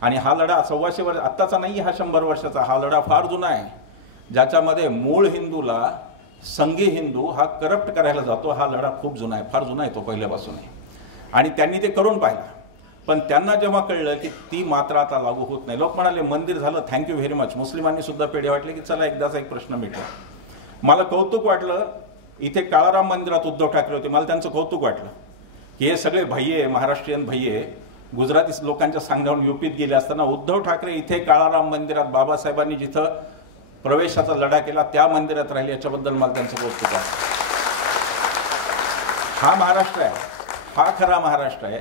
आणि हा लढा 125 वर्ष आत्ताचा नाही, हा 100 वर्षाचा. हा लढा फार जुना आहे, ज्याच्यामध्ये मूळ हिंदूला संघी हिंदू हा करप्ट करायला जातो. हा लढा खूप जुना आहे, फार जुना आहे तो पहिल्यापासून आहे. आणि त्यांनी ते करून पाहिला. पण त्यांना जेव्हा कळलं की ती मात्रा आता लागू होत नाही, लोक म्हणाले मंदिर झालं, थँक्यू व्हेरी मच. मुस्लिमांनी सुद्धा पेढे वाटले की चला एकदाचा एक प्रश्न मिटला. मला कौतुक वाटलं, इथे काळाराम मंदिरात उद्धव ठाकरे होते, मला त्यांचं कौतुक वाटलं की हे सगळे भैये, महाराष्ट्रीयन भैये गुजराती लोकांच्या सांगण्यावरून युपीत गेले असताना उद्धव ठाकरे इथे काळाराम मंदिरात बाबासाहेबांनी जिथं प्रवेशाचा लढा केला त्या मंदिरात राहिले, याच्याबद्दल मला त्यांचं कौतुक आहे. हा महाराष्ट्र आहे, हा खरा महाराष्ट्र आहे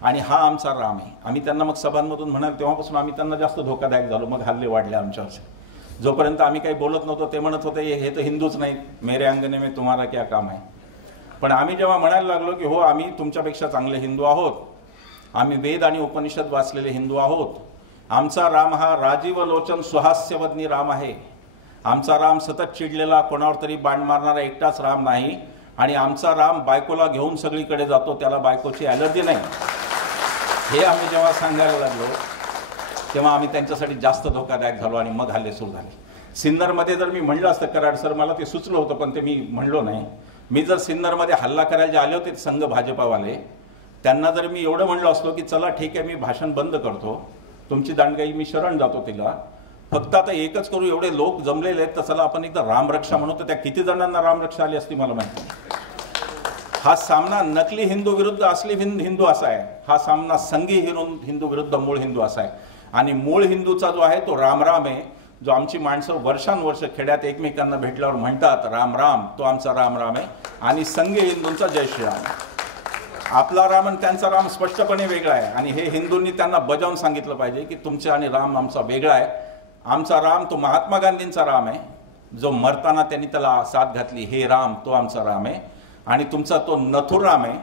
आणि हा आमचा राम आहे. आम्ही त्यांना मग सभांमधून म्हणाल तेव्हापासून आम्ही त्यांना जास्त धोकादायक झालो, मग हल्ले वाढले आमच्यावरचे. जोपर्यंत आम्ही काही बोलत नव्हतो ते म्हणत होते हे तर हिंदूच नाही, मेरे अंगणे में तुम्हारा क्या काम आहे. पण आम्ही जेव्हा म्हणायला लागलो की हो आम्ही तुमच्यापेक्षा चांगले हिंदू आहोत, आम्ही वेद आणि उपनिषद वाचलेले हिंदू आहोत, आमचा राम हा राजीव लोचन सुहास्यवदनी राम आहे, आमचा राम सतत चिडलेला कोणावर तरी बाण मारणारा एकटाच राम नाही, आणि आमचा राम बायकोला घेऊन सगळीकडे जातो, त्याला बायकोची ॲलर्जी नाही, हे आम्ही जेव्हा सांगायला लागलो तेव्हा आम्ही त्यांच्यासाठी जास्त धोकादायक झालो आणि मग हल्ले सुरू झाले. सिन्नरमध्ये जर मी म्हणलं असतं, कराड सर मला ते सुचलं होतं पण ते मी म्हणलो नाही, मी जर सिन्नरमध्ये हल्ला करायला जे आले होते संघ भाजपावाले त्यांना जर मी एवढं म्हणलं असतो की चला ठीक आहे मी भाषण बंद करतो, तुमची दांडगाई मी शरण जातो तिला, फक्त आता एकच करू, एवढे लोक जमलेले आहेत तर चला आपण एकदा रामरक्षा म्हणू, तर त्या किती जणांना रामरक्षा आली असती मला माहिती नाही. हा सामना नकली हिंदू विरुद्ध असली हिंदू असा आहे, हा सामना संघी हिंदू विरुद्ध मूळ हिंदू असा आहे. आणि मूळ हिंदूचा जो आहे तो रामराम आहे, जो आमची माणसं वर्षानुवर्ष खेड्यात एकमेकांना भेटल्यावर म्हणतात राम राम, तो आमचा रामराम आहे. आणि संघी हिंदूंचा जय श्रीराम. आपला राम आणि त्यांचा राम स्पष्टपणे वेगळा आहे आणि हे हिंदूंनी त्यांना बजावून सांगितलं पाहिजे की तुमचा आणि राम आमचा वेगळा आहे. आमचा राम तो महात्मा गांधींचा राम आहे, जो मरताना त्यांनी त्याला साथ घातली, हे राम तो आमचा राम आहे. आणि तुमचा तो नथुराम आहे,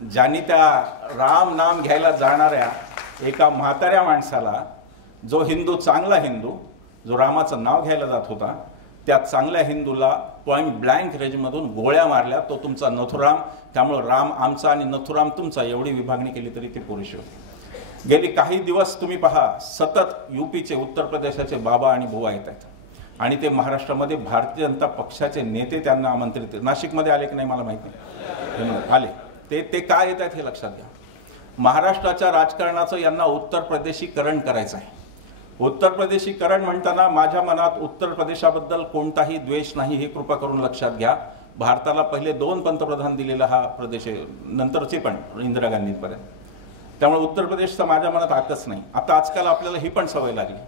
ज्यांनी त्या राम नाम घ्यायला जाणाऱ्या एका म्हाताऱ्या माणसाला, जो हिंदू चांगला हिंदू जो रामाचं नाव घ्यायला जात होता, त्या चांगल्या हिंदूला पॉइंट ब्लँक रेंजमधून गोळ्या मारल्या, तो तुमचा नथुराम. त्यामुळे राम आमचा आणि नथुराम तुमचा एवढी विभागणी केली तरी ते पुरेशी होते. गेली काही दिवस तुम्ही पहा, सतत यूपीचे उत्तर प्रदेशाचे बाबा आणि बुवा येत आहेत आणि ते महाराष्ट्रामध्ये भारतीय जनता पक्षाचे नेते त्यांना आमंत्रित, नाशिकमध्ये आले की नाही मला माहिती नाही, आले. ते काय येत आहेत हे लक्षात घ्या. महाराष्ट्राच्या राजकारणाचं यांना उत्तर प्रदेशीकरण करायचं आहे. उत्तर प्रदेशीकरण म्हणताना माझ्या मनात उत्तर प्रदेशाबद्दल कोणताही द्वेष नाही, हे कृपा करून लक्षात घ्या. भारताला पहिले 2 पंतप्रधान दिलेला हा प्रदेश आहे, नंतरचे पण इंदिरा गांधींपर्यंत. त्यामुळे उत्तर प्रदेशचा माझ्या मनात आकस नाही. आता आजकाल आपल्याला ही पण सवय लागली,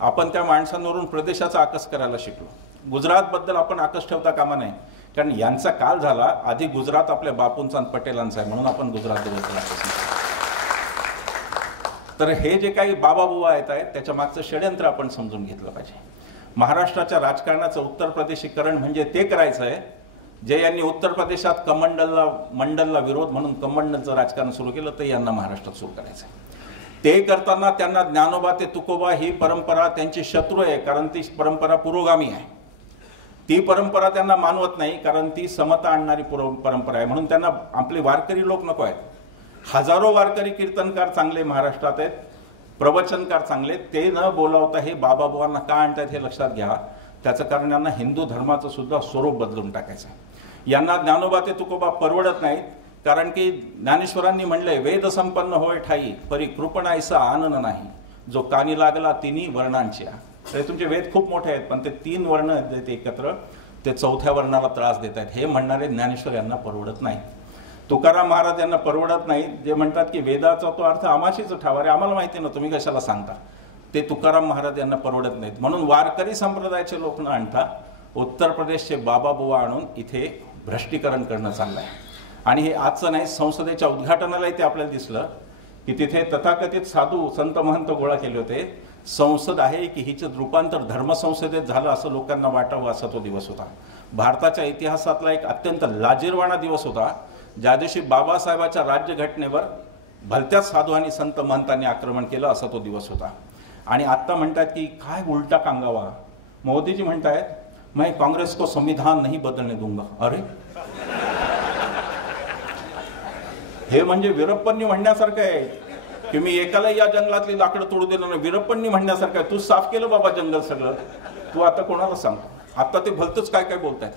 आपण त्या माणसांवरून प्रदेशाचा आकस करायला शिकलो. गुजरातबद्दल आपण आकस ठेवता कामा नये, कारण यांचा काल झाला, आधी गुजरात आपल्या बापूंचा आणि पटेलांचा आहे म्हणून आपण गुजरातबद्दल आकस. तर हे जे काही बाबा बुवा येत आहेत त्याच्या मागचं षड्यंत्र आपण समजून घेतलं पाहिजे. महाराष्ट्राच्या राजकारणाचं उत्तर प्रदेशीकरण म्हणजे ते करायचं आहे जे यांनी उत्तर प्रदेशात मंडलला विरोध म्हणून कमंडलचं राजकारण सुरू केलं, ते यांना महाराष्ट्रात सुरू करायचं आहे. ते करताना त्यांना ज्ञानोबा ते तुकोबा ही परंपरा त्यांची शत्रू आहे, कारण ती परंपरा पुरोगामी आहे. ती परंपरा त्यांना मानवत नाही, कारण ती समता आणणारी परंपरा आहे. म्हणून त्यांना आपले वारकरी लोक नको आहेत. हजारो वारकरी कीर्तनकार चांगले महाराष्ट्रात आहेत, प्रवचनकार चांगले, ते न बोलावता हे बाबा बुवांना का आणतात हे लक्षात घ्या. त्याचं कारण यांना हिंदू धर्माचं सुद्धा स्वरूप बदलून टाकायचं आहे. यांना ज्ञानोबा ते तुकोबा परवडत नाहीत, कारण की ज्ञानेश्वरांनी म्हणलंय वेद संपन्न होय ठाई, परी कृपणायसा आनन नाही, जो कानी लागला तिन्ही वर्णांच्या. तर तुमचे वेद खूप मोठे आहेत पण ते 3 वर्ण आहेत एकत्र, ते 4थ्या वर्णाला त्रास देत आहेत. हे म्हणणारे ज्ञानेश्वर यांना परवडत नाही. तुकाराम महाराज यांना परवडत नाही, जे म्हणतात की वेदाचा तो अर्थ आमाशीच ठावा, रे आम्हाला माहिती ना तुम्ही कशाला सांगता. ते तुकाराम महाराज यांना परवडत नाहीत. म्हणून वारकरी संप्रदायाचे लोक न आणता उत्तर प्रदेशचे बाबा बुवा आणून इथे भ्रष्टीकरण करणं चाललं आहे. आणि हे आजचं नाही, संसदेच्या उद्घाटनालाही ते आपल्याला दिसलं की तिथे तथाकथित साधू संत महंत गोळा केले होते. संसद आहे की हिचं रूपांतर धर्मसंसदेत झालं असं लोकांना वाटावं असा तो दिवस होता. भारताच्या इतिहासातला एक अत्यंत लाजिरवाणा दिवस होता, ज्या दिवशी बाबासाहेबाच्या राज्यघटनेवर भलत्याच साधू आणि संत महंतांनी आक्रमण केलं असा तो दिवस होता. आणि आत्ता म्हणतात की काय उलटा कांगावा, मोदीजी म्हणतायत मैं कांग्रेस को संविधान नहीं बदलने दूंगा. अरे हे म्हणजे वीरप्पननी म्हणण्यासारखं आहे की मी एकाला या जंगलातली लाकडं तोडू देणार नाही. वीरप्पननी म्हणण्यासारखं आहे, तू साफ केलं बाबा जंगल सगळं, तू आता कोणाला सांगतो. आता ते भलतंच काय काय बोलतायत.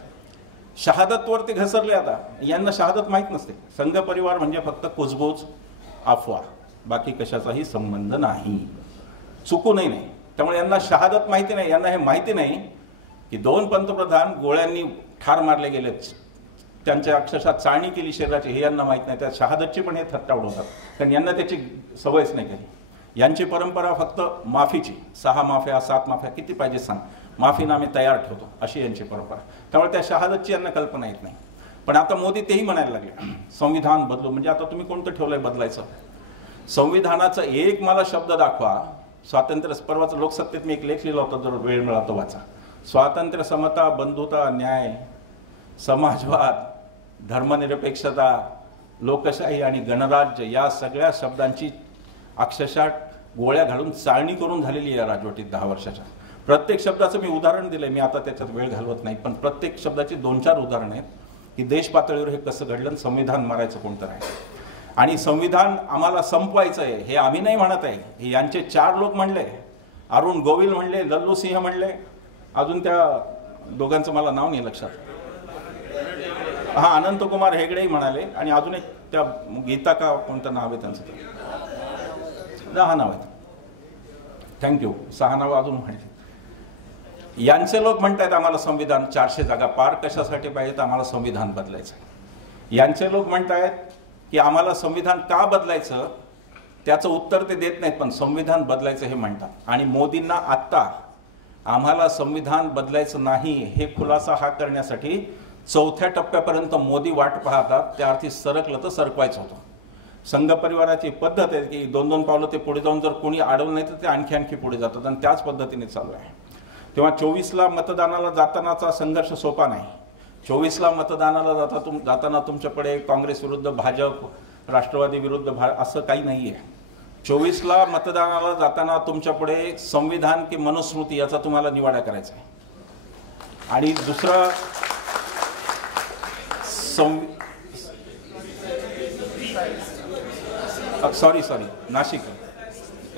शहादतवर ते घसरले. आता यांना शहादत माहीत नसते. संघ परिवार म्हणजे फक्त कुजबूज, अफवा. बाकी कशाचाही संबंध नाही, चुकूनही नाही. त्यामुळे यांना शहादत माहिती नाही, यांना हे माहिती नाही की 2 पंतप्रधान गोळ्यांनी ठार मारले गेलेत, त्यांच्या अक्षरशः चाळणी केली शरीराची, हे यांना माहीत नाही. त्या शहादतची पण हे थट्टा उडवतात, कारण यांना त्याची सवयच नाही केली. यांची परंपरा फक्त माफीची, 6 माफ्या 7 माफ्या किती पाहिजे सांग, माफीनामे तयार ठेवतो, अशी यांची परंपरा. त्यामुळे त्या शहादतची यांना कल्पना येत नाही. पण आता मोदी तेही म्हणायला लागले संविधान बदलू. म्हणजे आता तुम्ही कोणतं ठेवलंय बदलायचं? संविधानाचा एक मला शब्द दाखवा. स्वातंत्र्य, परवाचं लोकसत्तेत मी एक लेख लिहिला होता, जर वेळ मिळाला तो वाचा. स्वातंत्र्य, समता, बंधुता, न्याय, समाजवाद, धर्मनिरपेक्षता, लोकशाही आणि गणराज्य या सगळ्या शब्दांची अक्षरशः गोळ्या घालून चाळणी करून झालेली आहे राजवटीत 10 वर्षाच्या. प्रत्येक शब्दाचं मी उदाहरण दिलंय, मी आता त्याच्यात वेळ घालवत नाही, पण प्रत्येक शब्दाची 2-4 उदाहरणं आहेत की देश पातळीवर हे कसं घडलं, संविधान मारायचं कोणतं आहे. आणि संविधान आम्हाला संपवायचं आहे हे आम्ही नाही म्हणत आहे, हे यांचे 4 लोक म्हणले. अरुण गोविल म्हणले, लल्लू सिंह म्हणले, अजून त्या दोघांचं मला नाव नाही लक्षात, अनंतकुमार हेगडेही म्हणाले, आणि अजून एक त्या गीता का कोणतं नाव आहे त्यांचं, 10 नाव आहेत, थँक्यू, 6 नावं अजून म्हणाले. यांचे लोक म्हणतात आम्हाला संविधान 400 जागा पार कशासाठी पाहिजेत, आम्हाला संविधान बदलायचं. यांचे लोक म्हणतायत की आम्हाला संविधान का बदलायचं, त्याचं उत्तर ते देत नाहीत, पण संविधान बदलायचं हे म्हणतात. आणि मोदींना आत्ता आम्हाला संविधान बदलायचं नाही हे खुलासा हा करण्यासाठी 4थ्या टप्प्यापर्यंत मोदी वाट पाहतात. त्या अर्थी सरकलं तर सरकवायचं होतं. संघ परिवाराची पद्धत आहे की 2-2 पावलं ते पुढे जाऊन जर कोणी अडवलं नाही तर ते आणखी पुढे जातात, आणि त्याच पद्धतीने चालू आहे. तेव्हा 24ला मतदानाला जातानाचा संघर्ष सोपा नाही. 24ला मतदानाला जाताना तुमच्याकडे काँग्रेस विरुद्ध भाजप, राष्ट्रवादी विरुद्ध असं काही नाही आहे. 24ला मतदानाला जाताना तुमच्यापुढे संविधान की मनुस्मृती याचा तुम्हाला निवाडा करायचा आहे. आणि दुसरा सॉरी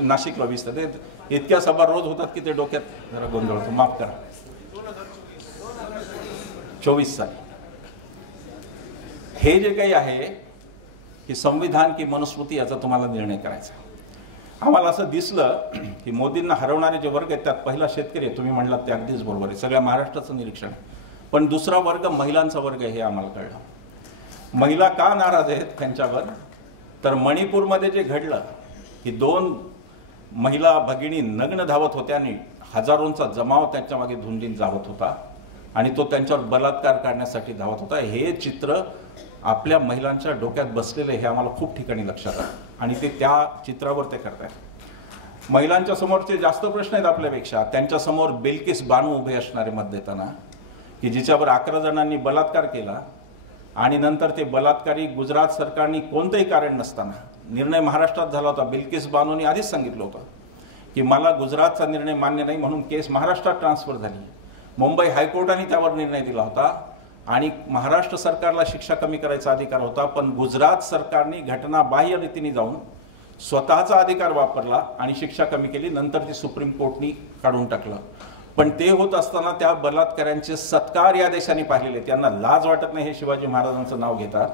नाशिकला 20 ते इतक्या सभा रोज होतात की ते डोक्यात जरा गोंधळ होतो, माफ करा. 24 साली हे जे काही आहे की संविधान की मनुस्मृती याचा तुम्हाला निर्णय करायचा. आम्हाला असं दिसलं की मोदींना हरवणारे जे वर्ग आहेत त्यात पहिला शेतकरी आहे, तुम्ही म्हणलात ते अगदीच बरोबर आहे, सगळ्या महाराष्ट्राचं निरीक्षण आहे. पण दुसरा वर्ग महिलांचा वर्ग आहे हे आम्हाला कळलं. महिला का नाराज आहेत त्यांच्यावर, तर मणिपूरमध्ये जे घडलं की 2 महिला भगिनी नग्न धावत होत्या आणि हजारोंचा जमाव त्यांच्या मागे धुंदीन धावत होता, आणि तो त्यांच्यावर बलात्कार करण्यासाठी धावत होता. हे चित्र आपल्या महिलांच्या डोक्यात बसलेलं हे आम्हाला खूप ठिकाणी लक्षात आलं, आणि ते त्या चित्रावर ते करतायत. महिलांच्या समोरचे जास्त प्रश्न आहेत आपल्यापेक्षा. त्यांच्यासमोर बिल्किस बानू उभे असणारे मत देताना, की जिच्यावर 11 जणांनी बलात्कार केला, आणि नंतर ते बलात्कारी गुजरात सरकारने कोणतंही कारण नसताना, निर्णय महाराष्ट्रात झाला होता. बिल्किस बानूने आधीच सांगितलं होतं की मला गुजरातचा निर्णय मान्य नाही, म्हणून केस महाराष्ट्रात ट्रान्सफर झाली. मुंबई हायकोर्टाने त्यावर निर्णय दिला होता, आणि महाराष्ट्र सरकारला शिक्षा कमी करायचा अधिकार होता. पण गुजरात सरकारने घटनाबाह्य रीतीने जाऊन स्वतःचा अधिकार वापरला आणि शिक्षा कमी केली. नंतर ती सुप्रीम कोर्टने काढून टाकलं. पण ते होत असताना त्या बलात्काऱ्यांचे सत्कार या देशाने पाहिलेले. त्यांना लाज वाटत नाही हे शिवाजी महाराजांचं नाव घेतात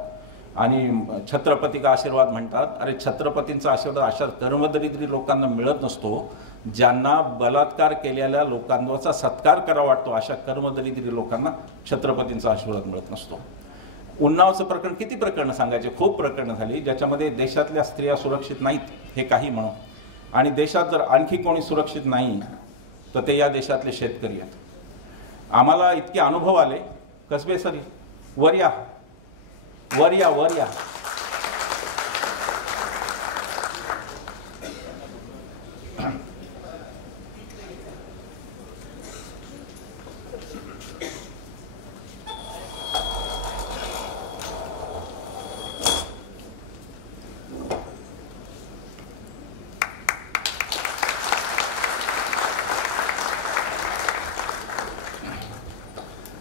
आणि छत्रपती का आशीर्वाद म्हणतात. अरे छत्रपतींचा आशीर्वाद अशा कर्मदरिद्री लोकांना मिळत नसतो, ज्यांना बलात्कार केलेल्या लोकांवरचा सत्कार करावा वाटतो. अशा कर्मदरिद्री लोकांना छत्रपतींचा आशीर्वाद मिळत नसतो. उन्नावचं प्रकरण, किती प्रकरणं सांगायचे, खूप प्रकरणं झाली ज्याच्यामध्ये देशातल्या स्त्रिया सुरक्षित नाहीत हे काही म्हणून. आणि देशात जर आणखी कोणी सुरक्षित नाही तर ते या देशातले शेतकरी आहेत. आम्हाला इतके अनुभव आले. कसबे सरी वर या, वर या, वर या.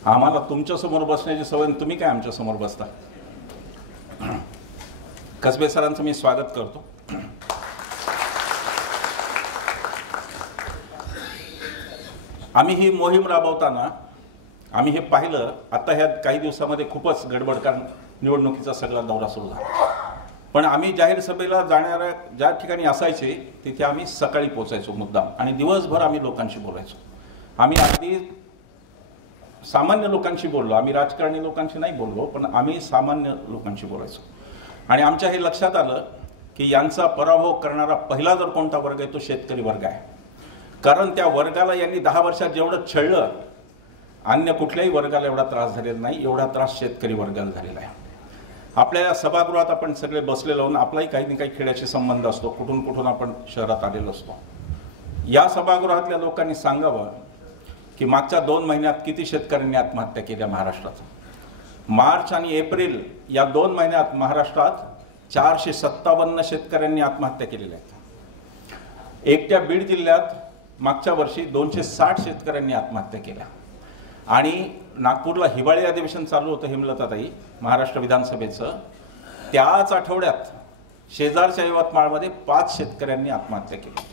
आम्हाला तुमच्या समोर बसण्याची सवय, तुम्ही काय आमच्या समोर बसता. कसबे सरांचं मी स्वागत करतो. आम्ही ही मोहीम राबवताना आम्ही हे पाहिलं. आता ह्या काही दिवसामध्ये खूपच गडबड, कारण निवडणुकीचा सगळा दौरा सुरू झाला. पण आम्ही जाहीर सभेला जाणाऱ्या ज्या ठिकाणी असायचे तिथे आम्ही सकाळी पोचायचो मुद्दाम, आणि दिवसभर आम्ही लोकांशी बोलायचो. आम्ही अगदी सामान्य लोकांशी बोललो, आम्ही राजकारणी लोकांशी नाही बोललो, पण आम्ही सामान्य लोकांशी बोलायचो. आणि आमच्या हे लक्षात आलं की यांचा पराभव करणारा पहिला जर कोणता वर्ग आहे तो शेतकरी वर्ग आहे. कारण त्या वर्गाला यांनी 10 वर्षात जेवढं छळलं, अन्य कुठल्याही वर्गाला एवढा त्रास झालेला नाही, एवढा त्रास शेतकरी वर्गाला झालेला आहे. आपल्या सभागृहात आपण सगळे बसलेलो आहोत, आपलाही काही ना काही खेड्याशी संबंध असतो, कुठून कुठून आपण शहरात आलेलो असतो. या सभागृहातल्या लोकांनी सांगावं की मागच्या 2 महिन्यात किती शेतकऱ्यांनी आत्महत्या केल्या महाराष्ट्रात. मार्च आणि एप्रिल या 2 महिन्यात महाराष्ट्रात 457 शेतकऱ्यांनी आत्महत्या केलेल्या आहेत. एकट्या बीड जिल्ह्यात मागच्या वर्षी 260 शेतकऱ्यांनी आत्महत्या केल्या. आणि नागपूरला हिवाळी अधिवेशन चालू होतं हेमलताताई महाराष्ट्र विधानसभेचं, त्याच आठवड्यात शेजारच्या यवतमाळमध्ये 5 शेतकऱ्यांनी आत्महत्या केली.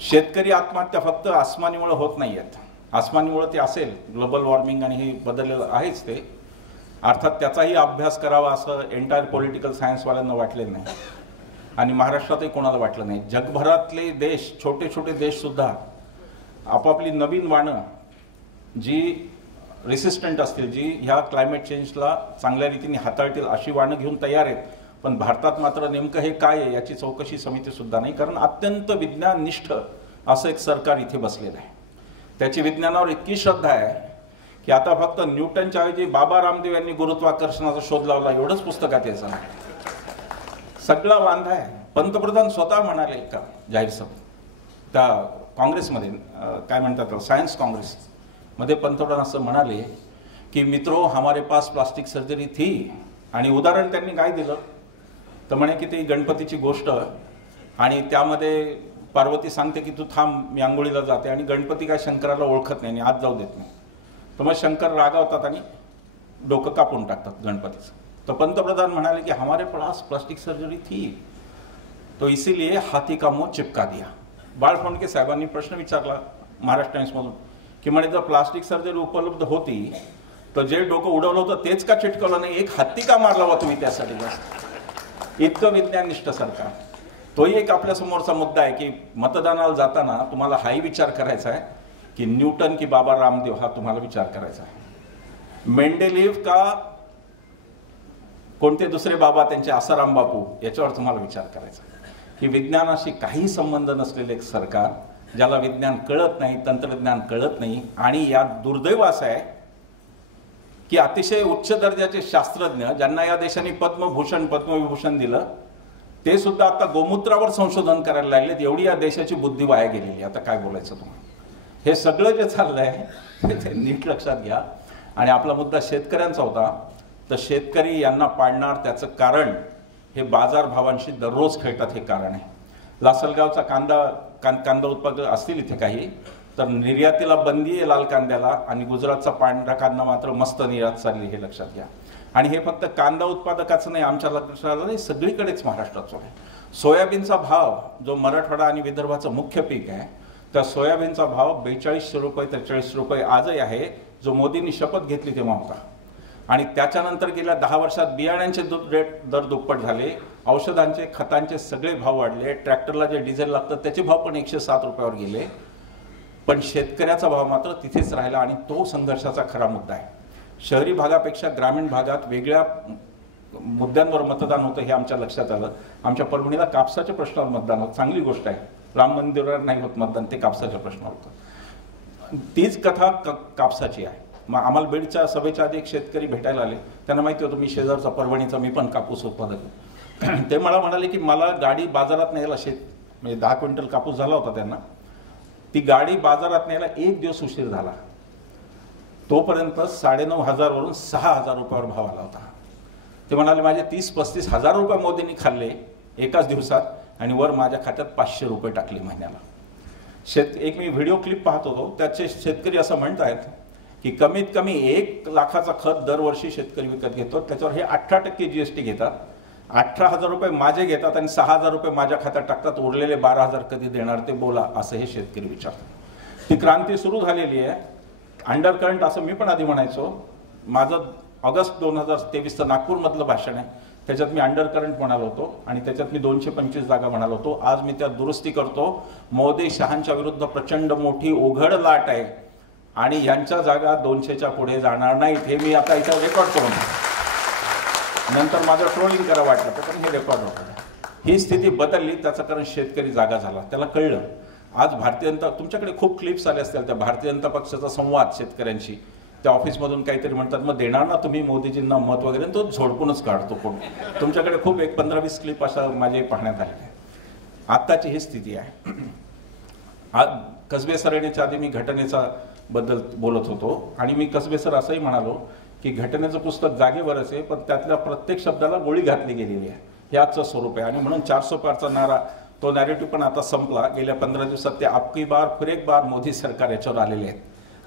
शेतकरी आत्महत्या फक्त आसमानीमुळे होत नाही आहेत. आसमानीमुळे ते असेल, ग्लोबल वॉर्मिंग आणि हे बदललेलं आहेच ते, अर्थात त्याचाही अभ्यास करावा असं एंटायर पॉलिटिकल सायन्सवाल्यांना वाटलेलं नाही, आणि महाराष्ट्रातही कोणाला वाटलं नाही. जगभरातले देश, छोटे छोटे देश सुद्धा आपापली नवीन वाणं जी रेसिस्टंट असतील, जी ह्या क्लायमेट चेंजला चांगल्या रीतीने हाताळतील अशी वाणं घेऊन तयार आहेत. पण भारतात मात्र नेमकं हे काय आहे याची चौकशी समिती सुद्धा नाही. कारण अत्यंत विज्ञाननिष्ठ असं एक सरकार इथे बसलेलं आहे. त्याची विज्ञानावर इतकी श्रद्धा आहे की आता फक्त न्यूटनच्या ऐवजी बाबा रामदेव यांनी गुरुत्वाकर्षणाचा शोध लावला, एवढंच पुस्तकात याचं सगळा वांधा आहे. पंतप्रधान स्वतः म्हणाले का जाहीर सभेत, त्या काँग्रेसमध्ये काय म्हणतात सायन्स काँग्रेस मध्ये पंतप्रधान असं म्हणाले की मित्रो हमारे पास प्लास्टिक सर्जरी थी. आणि उदाहरण त्यांनी काय दिलं तर म्हणे की ती गणपतीची गोष्ट, आणि त्यामध्ये पार्वती सांगते की तू थांब मी आंघोळीला जाते, आणि गणपती काय शंकराला ओळखत नाही आणि आत जाऊ देत नाही. तर मग शंकर रागावतात आणि डोकं कापून टाकतात गणपतीचं. तर पंतप्रधान म्हणाले की हमारे पास प्लास्टिक सर्जरी थी तो इसीलिए हाथी का मुंह चिपका दिया. बाळ फोंडके साहेबांनी प्रश्न विचारला महाराष्ट्र टाइम्समधून की म्हणे जर प्लास्टिक सर्जरी उपलब्ध होती तर जे डोकं उडवलं होतं तेच का चिटकवलं नाही, एक हत्ती का मारला वा तुम्ही त्यासाठी. इतकं विज्ञाननिष्ठ सरकार. तोही एक आपल्या समोरचा मुद्दा आहे की मतदानाला जाताना तुम्हाला हाही विचार करायचा आहे की न्यूटन की बाबा रामदेव, हा तुम्हाला विचार करायचा आहे. मेंडेलीव का कोणते दुसरे बाबा त्यांचे आसाराम बापू, याच्यावर तुम्हाला विचार करायचा. की विज्ञानाशी काही संबंध नसलेले एक सरकार, ज्याला विज्ञान कळत नाही, तंत्रज्ञान कळत नाही. आणि यात दुर्दैव असं आहे की अतिशय उच्च दर्जाचे शास्त्रज्ञ ज्यांना या देशाने पद्मभूषण पद्मविभूषण दिलं, ते सुद्धा आता गोमूत्रावर संशोधन करायला लागलेत. एवढी या देशाची बुद्धी वाया गेलेली. आता काय बोलायचं तुम्हाला. हे सगळं जे चाललंय ते नीट लक्षात घ्या. आणि आपला मुद्दा शेतकऱ्यांचा होता, तर शेतकरी यांना पाडणार त्याचं कारण हे बाजारभावांशी दररोज खेळतात हे कारण आहे. लासलगावचा कांदा उत्पादक असतील इथे काही, तर निर्यातीला बंदी आहे लाल कांद्याला, आणि गुजरातचा पांढरा कांदा मात्र मस्त निर्यात चालली, हे लक्षात घ्या. आणि हे फक्त कांदा उत्पादकाचं नाही, आमच्या लक्षात नाही, सगळीकडेच महाराष्ट्राचं आहे. सोयाबीनचा भाव, जो मराठवाडा आणि विदर्भाचं मुख्य पीक आहे, त्या सोयाबीनचा भाव 4200 रुपये 43 रुपये आजही आहे, जो मोदींनी शपथ घेतली तेव्हा होता. आणि त्याच्यानंतर गेल्या 10 वर्षात बियाण्यांचे दर दुप्पट झाले, औषधांचे खतांचे सगळे भाव वाढले, ट्रॅक्टरला जे डिझेल लागतं त्याचे भाव पण 107 रुपयावर गेले. पण शेतकऱ्याचा भाव मात्र तिथेच राहिला, आणि तो संघर्षाचा खरा मुद्दा आहे. शहरी भागापेक्षा ग्रामीण भागात वेगळ्या मुद्द्यांवर मतदान होतं हे आमच्या लक्षात आलं. आमच्या परभणीला कापसाच्या प्रश्नावर मतदान होतं, चांगली गोष्ट आहे. राम मंदिरावर नाही होत मतदान, ते कापसाच्या प्रश्नावर होतं. तीच कथा कापसाची आहे. मग आम्हाला बीडच्या सभेच्या आधी एक शेतकरी भेटायला आले, त्यांना माहिती होतं मी शेजारचा परभणीचा, मी पण कापूस उत्पादक. ते मला म्हणाले की मला गाडी बाजारात न्यायला, म्हणजे 10 क्विंटल कापूस झाला होता त्यांना, ती गाडी बाजारात न्यायला 1 दिवस उशीर झाला. तोपर्यंत 9,500 वरून 6,000 रुपयावर भाव आला होता. ते म्हणाले माझे 30-35 हजार रुपये मोदींनी खाल्ले एकाच दिवसात, आणि वर माझ्या खात्यात 500 रुपये टाकले महिन्याला. एक मी व्हिडिओ क्लिप पाहत होतो, त्याचे शेतकरी असं म्हणतायत की कमीत कमी 1 लाखाचा खत दरवर्षी शेतकरी विकत घेतो, त्याच्यावर हे 18% GST घेतात. 18,000 रुपये माझे घेतात आणि 6,000 रुपये माझ्या खात्यात टाकतात. उरलेले 12,000 कधी देणार ते बोला, असं हे शेतकरी विचारतात. ती क्रांती सुरू झालेली आहे. अंडरकरंट असं मी पण आधी म्हणायचो. माझं ऑगस्ट 2023चं नागपूरमधलं भाषण आहे, त्याच्यात मी अंडर करंट म्हणालो होतो आणि त्याच्यात मी 225 जागा म्हणालो होतो. आज मी त्यात दुरुस्ती करतो. मोदी शहांच्या विरुद्ध प्रचंड मोठी उघड लाट आहे आणि यांच्या जागा 200च्या पुढे जाणार नाहीत. हे मी आता इथं रेकॉर्ड करून, नंतर माझं ट्रोलिंग करा वाटलं पण हे रेकॉर्ड होतं. ही स्थिती बदलली त्याचं कारण शेतकरी जागा झाला, त्याला कळलं. आज भारतीय जनता, तुमच्याकडे खूप क्लिप्स आले असतील त्या भारतीय जनता पक्षाचा संवाद शेतकऱ्यांशी. त्या ऑफिसमधून काहीतरी म्हणतात, मग देणार ना तुम्ही मोदीजींना मत वगैरे, तो झोडपूनच काढतो कोण. तुमच्याकडे खूप एक 15-20 क्लिप अशा माझे पाहण्यात आले. आत्ताची ही स्थिती आहे. आज कसबे सर येण्याच्या आधी मी घटनेचा बद्दल बोलत होतो आणि मी कसबे सर असंही म्हणालो की घटनेचं पुस्तक जागेवरच आहे, पण त्यातल्या प्रत्येक शब्दाला गोळी घातली गेलेली आहे. हे आजचं स्वरूप आहे. आणि म्हणून 400 पारचा नारा, तो नॅरेटिव्ह पण आता संपला. गेल्या 15 दिवसात ते आपकी बार फिर एक बार मोदी सरकार याच्यावर आलेले आहेत.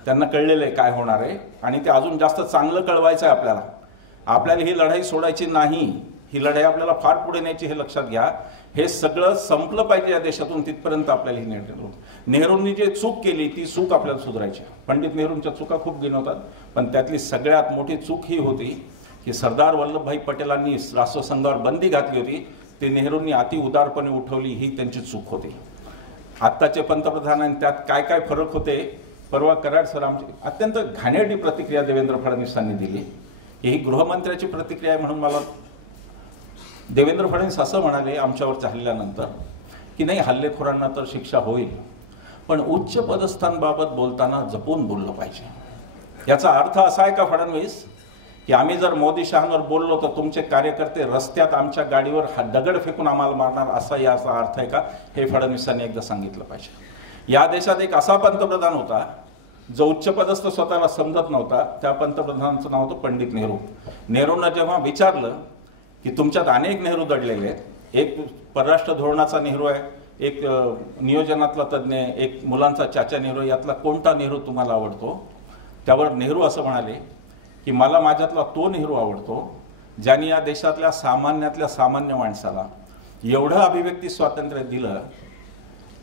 त्यांना कळलेलं आहे काय होणार आहे आणि ते अजून जास्त चांगलं कळवायचं आहे आपल्याला. आपल्याला ही लढाई सोडायची नाही, ही लढाई आपल्याला फार पुढे न्यायची, हे लक्षात घ्या. हे सगळं संपलं पाहिजे या देशातून, तिथपर्यंत आपल्याला ही निर्णय. नेहरूंनी जे चूक केली ती चूक आपल्याला सुधारायची. पंडित नेहरूंच्या चुका खूप गिनवतात, पण त्यातली सगळ्यात मोठी चूक ही होती की सरदार वल्लभभाई पटेलांनी राष्ट्रसंघावर बंदी घातली होती, ती नेहरूंनी अति उदारपणे उठवली, ही त्यांची चूक होती. आत्ताचे पंतप्रधान आणि त्यात काय काय फरक होते. परवा कराड सर आमची अत्यंत घाणेरडी प्रतिक्रिया देवेंद्र फडणवीसांनी दिली. ही गृहमंत्र्याची प्रतिक्रिया आहे म्हणून मला देवेंद्र फडणवीस असं म्हणाले आमच्यावर चालल्यानंतर की नाही, हल्लेखोरांना तर शिक्षा होईल, पण उच्च पदस्थांबाबत बोलताना जपून बोललं पाहिजे. याचा अर्थ असा आहे का फडणवीस की आम्ही जर मोदी शहांवर बोललो तर तुमचे कार्यकर्ते रस्त्यात आमच्या गाडीवर दगड फेकून आम्हाला मारणार, असा याचा अर्थ आहे का? हे फडणवीसांनी एकदा सांगितलं पाहिजे. या देशात एक असा पंतप्रधान होता जो उच्चपदस्थ स्वतःला समजत नव्हता. त्या पंतप्रधानाचं नाव होतं पंडित नेहरू. नेहरूंना जेव्हा विचारलं की तुमच्यात अनेक नेहरू दडलेले आहेत, एक परराष्ट्र धोरणाचा नेहरू आहे, एक नियोजनातला तज्ज्ञ आहे, एक मुलांचा चाचा नेहरू, यातला कोणता नेहरू तुम्हाला आवडतो? त्यावर नेहरू असं म्हणाले की मला माझ्यातला तो नेहरू आवडतो ज्यांनी या देशातल्या सामान्यातल्या सामान्य माणसाला एवढं अभिव्यक्ती स्वातंत्र्य दिलं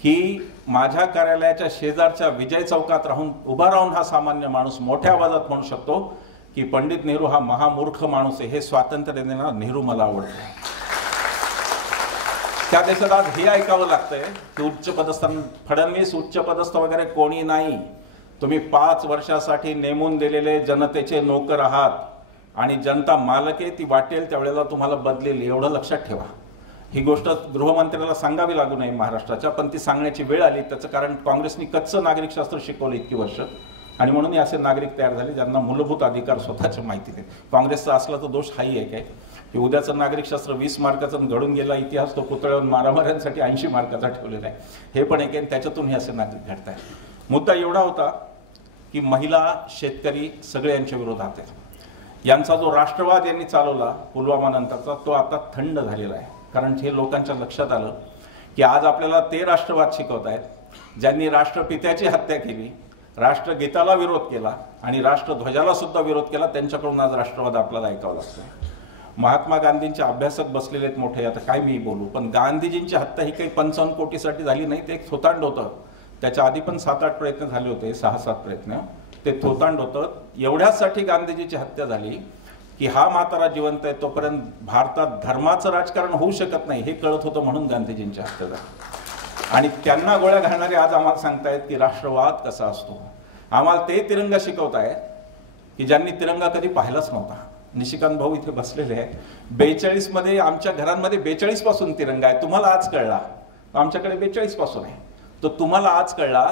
की माझ्या कार्यालयाच्या शेजारच्या विजय चौकात उभा राहून हा सामान्य माणूस मोठ्या आवाजात म्हणू शकतो की पंडित नेहरू हा महामूर्ख माणूस आहे. हे स्वातंत्र्य देणारा नेहरू मला आवडतो. त्या देशात आज हे ऐकावं लागतंय की उच्चपदस्थ फडणवीस उच्चपदस्थ वगैरे कोणी नाही, तुम्ही 5 वर्षासाठी नेमून दिलेले जनतेचे नोकर आहात आणि जनता मालक आहे, ती वाटेल त्यावेळेला तुम्हाला बदलेल, एवढं लक्षात ठेवा. ही गोष्ट गृहमंत्र्याला सांगावी लागू नये महाराष्ट्राच्या, पण ती सांगण्याची वेळ आली. त्याचं कारण काँग्रेसनी कच्चं नागरिकशास्त्र शिकवलं इतकी वर्ष आणि म्हणून असे नागरिक तयार झाले ज्यांना मूलभूत अधिकार स्वतःच्या माहिती नाही. काँग्रेसचा असला तर दोष हाही आहे काय की उद्याचं नागरिकशास्त्र 20 मार्काचं घडून गेला इतिहास, तो पुतळ्यावर मारामाऱ्यांसाठी 80 मार्काचा ठेवलेला आहे. हे पण एक आहे, त्याच्यातून हे असे नागरिक घडत आहे. मुद्दा एवढा होता की महिला, शेतकरी सगळे यांच्या विरोधात आहेत. यांचा जो राष्ट्रवाद यांनी चालवला पुलवामा नंतरचा, तो आता थंड झालेला आहे. कारण हे लोकांच्या लक्षात आलं की आज आपल्याला ते राष्ट्रवाद शिकवत आहेत ज्यांनी राष्ट्रपित्याची हत्या केली, राष्ट्रगीताला विरोध केला आणि राष्ट्रध्वजाला सुद्धा विरोध केला. त्यांच्याकडून आज राष्ट्रवाद आपल्याला ऐकावं लागतं. महात्मा गांधींचे अभ्यासक बसलेले आहेत मोठे, आता काय मी बोलू, पण गांधीजींची हत्या ही काही 55 कोटीसाठी झाली नाही, ते एक थोतांड होतं. त्याच्या आधी पण 7-8 प्रयत्न झाले होते, 6-7 प्रयत्न, ते थोतांड होतं. एवढ्यासाठी गांधीजीची हत्या झाली की हा म्हातारा जिवंत आहे तोपर्यंत भारतात धर्माचं राजकारण होऊ शकत नाही हे कळत होतं, म्हणून गांधीजींची हत्या झाली. आणि त्यांना गोळ्या घालणारे आज आम्हाला सांगतायत की राष्ट्रवाद कसा असतो. आम्हाला ते तिरंगा शिकवतायत की ज्यांनी तिरंगा कधी पाहिलाच नव्हता. निशिकांत भाऊ इथे बसलेले आहेत. 42 मध्ये आमच्या घरांमध्ये 42 पासून तिरंगा आहे. तुम्हाला आज कळला, आमच्याकडे 42 पासून आहे. तो तुम्हाला आज कळला.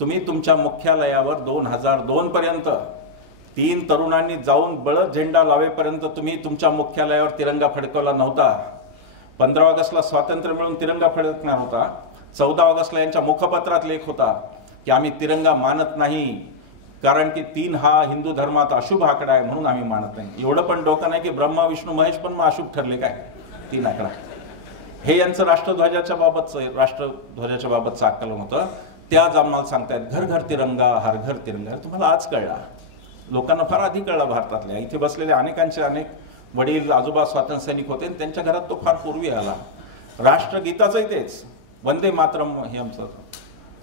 तुम्ही तुमच्या मुख्यालयावर 2002 पर्यंत 3 तरुणांनी जाऊन बळद झेंडा लावेपर्यंत तुम्ही तुमच्या मुख्यालयावर तिरंगा फडकवला नव्हता. 15 ऑगस्टला स्वातंत्र्य मिळून तिरंगा फडकणार होता. 14 ऑगस्टला यांच्या मुखपत्रात लेख होता की आम्ही तिरंगा मानत नाही कारण की 3 हा हिंदू धर्मात अशुभ आकडा आहे म्हणून आम्ही मानत नाही. एवढं पण डोकं नाही की ब्रह्मा विष्णू महेश पण मग अशुभ ठरले काय 3 आकडा. हे यांचं राष्ट्रध्वजाच्या बाबतचं आकलन होतं. त्याच आम्हाला सांगतायत घर घर तिरंगा, हर घर तिरंगा. तुम्हाला आज कळला, लोकांना फार आधी कळला. भारतातल्या इथे बसलेले अनेकांचे अनेक वडील आजोबा स्वातंत्र्य सैनिक होते आणि त्यांच्या घरात तो फार पूर्वी आला. राष्ट्रगीताचंही तेच वंदे मातरम हे आमचं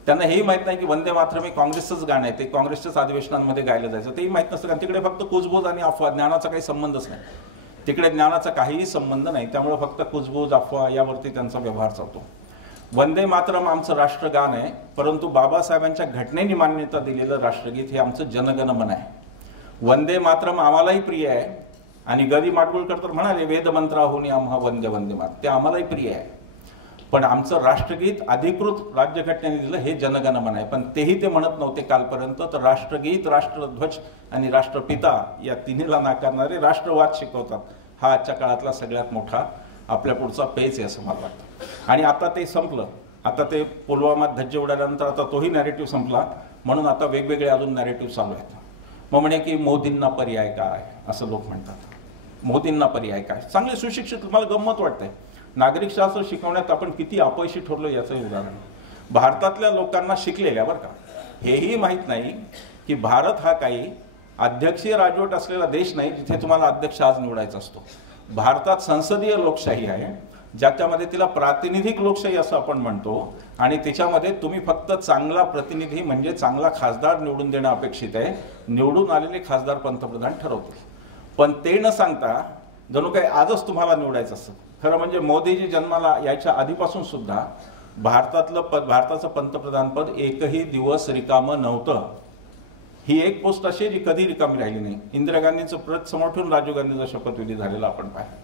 त्यांना हेही माहीत नाही की वंदे मातरम हे काँग्रेसचंच गाणं आहे, ते काँग्रेसच्याच अधिवेशनांमध्ये गायलं जायचं, तेही माहीत नसतं. कारण तिकडे फक्त कुजबूज आणि अफवा, ज्ञानाचा काही संबंधच नाही. तिकडे ज्ञानाचा काहीही संबंध नाही, त्यामुळे फक्त कुजबूज अफवा यावरती त्यांचा व्यवहार चालतो. वंदे मातरम आमचं राष्ट्रगान आहे, परंतु बाबासाहेबांच्या घटनेने मान्यता दिलेलं राष्ट्रगीत हे आमचं जनगणमन आहे. वंदे मातरम आम्हालाही प्रिय आहे आणि ग. माडगुळकर तर म्हणाले वेदमंत्राहून आम्हा वंदे वंदे मातरम, ते आम्हालाही प्रिय आहे. पण आमचं राष्ट्रगीत अधिकृत राज्यघटनेने दिलं हे जनगणमन आहे. पण तेही ते म्हणत नव्हते कालपर्यंत. तर राष्ट्रगीत, राष्ट्रध्वज आणि राष्ट्रपिता या तिन्हीला नाकारणारे राष्ट्रवाद शिकवतात. हा आजच्या काळातला सगळ्यात मोठा आपल्या पुढचा पेच आहे असं मला वाटतं. आणि आता ते संपलं. आता ते पुलवामात धज्जे उडाल्यानंतर आता तोही नॅरेटिव्ह संपला, म्हणून आता वेगवेगळे अजून नॅरेटिव्ह चालू आहेत. मग म्हणे की मोदींना पर्याय काय, असं लोक म्हणतात. मोदींना पर्याय काय? चांगले सुशिक्षित, मला गंमत वाटतंय, नागरिकशास्त्र शिकवण्यात आपण किती अपयशी ठरलो याचं उदाहरण. भारतातल्या लोकांना शिकलेल्या बरं का, हेही माहीत नाही की भारत हा काही अध्यक्षीय राजवट असलेला देश नाही जिथे तुम्हाला अध्यक्ष आज निवडायचा असतो. भारतात संसदीय लोकशाही आहे, ज्याच्यामध्ये तिला प्रातिनिधिक लोकशाही असं आपण म्हणतो, आणि त्याच्यामध्ये तुम्ही फक्त चांगला प्रतिनिधी म्हणजे चांगला खासदार निवडून देणं अपेक्षित आहे. निवडून आलेले खासदार पंतप्रधान ठरवतील. पण ते न सांगता जणू काही आजच तुम्हाला निवडायचं असतं. खरं म्हणजे मोदीजी जन्माला यायच्या आधीपासून सुद्धा भारताचं पंतप्रधानपद एकही दिवस रिकामं नव्हतं. ही एक पोस्ट अशी जी कधी रिकामी राहिली नाही. इंदिरा गांधींचं प्रत समोर ठेवून राजीव गांधीचा शपथविधी झालेला आपण पाहिलं.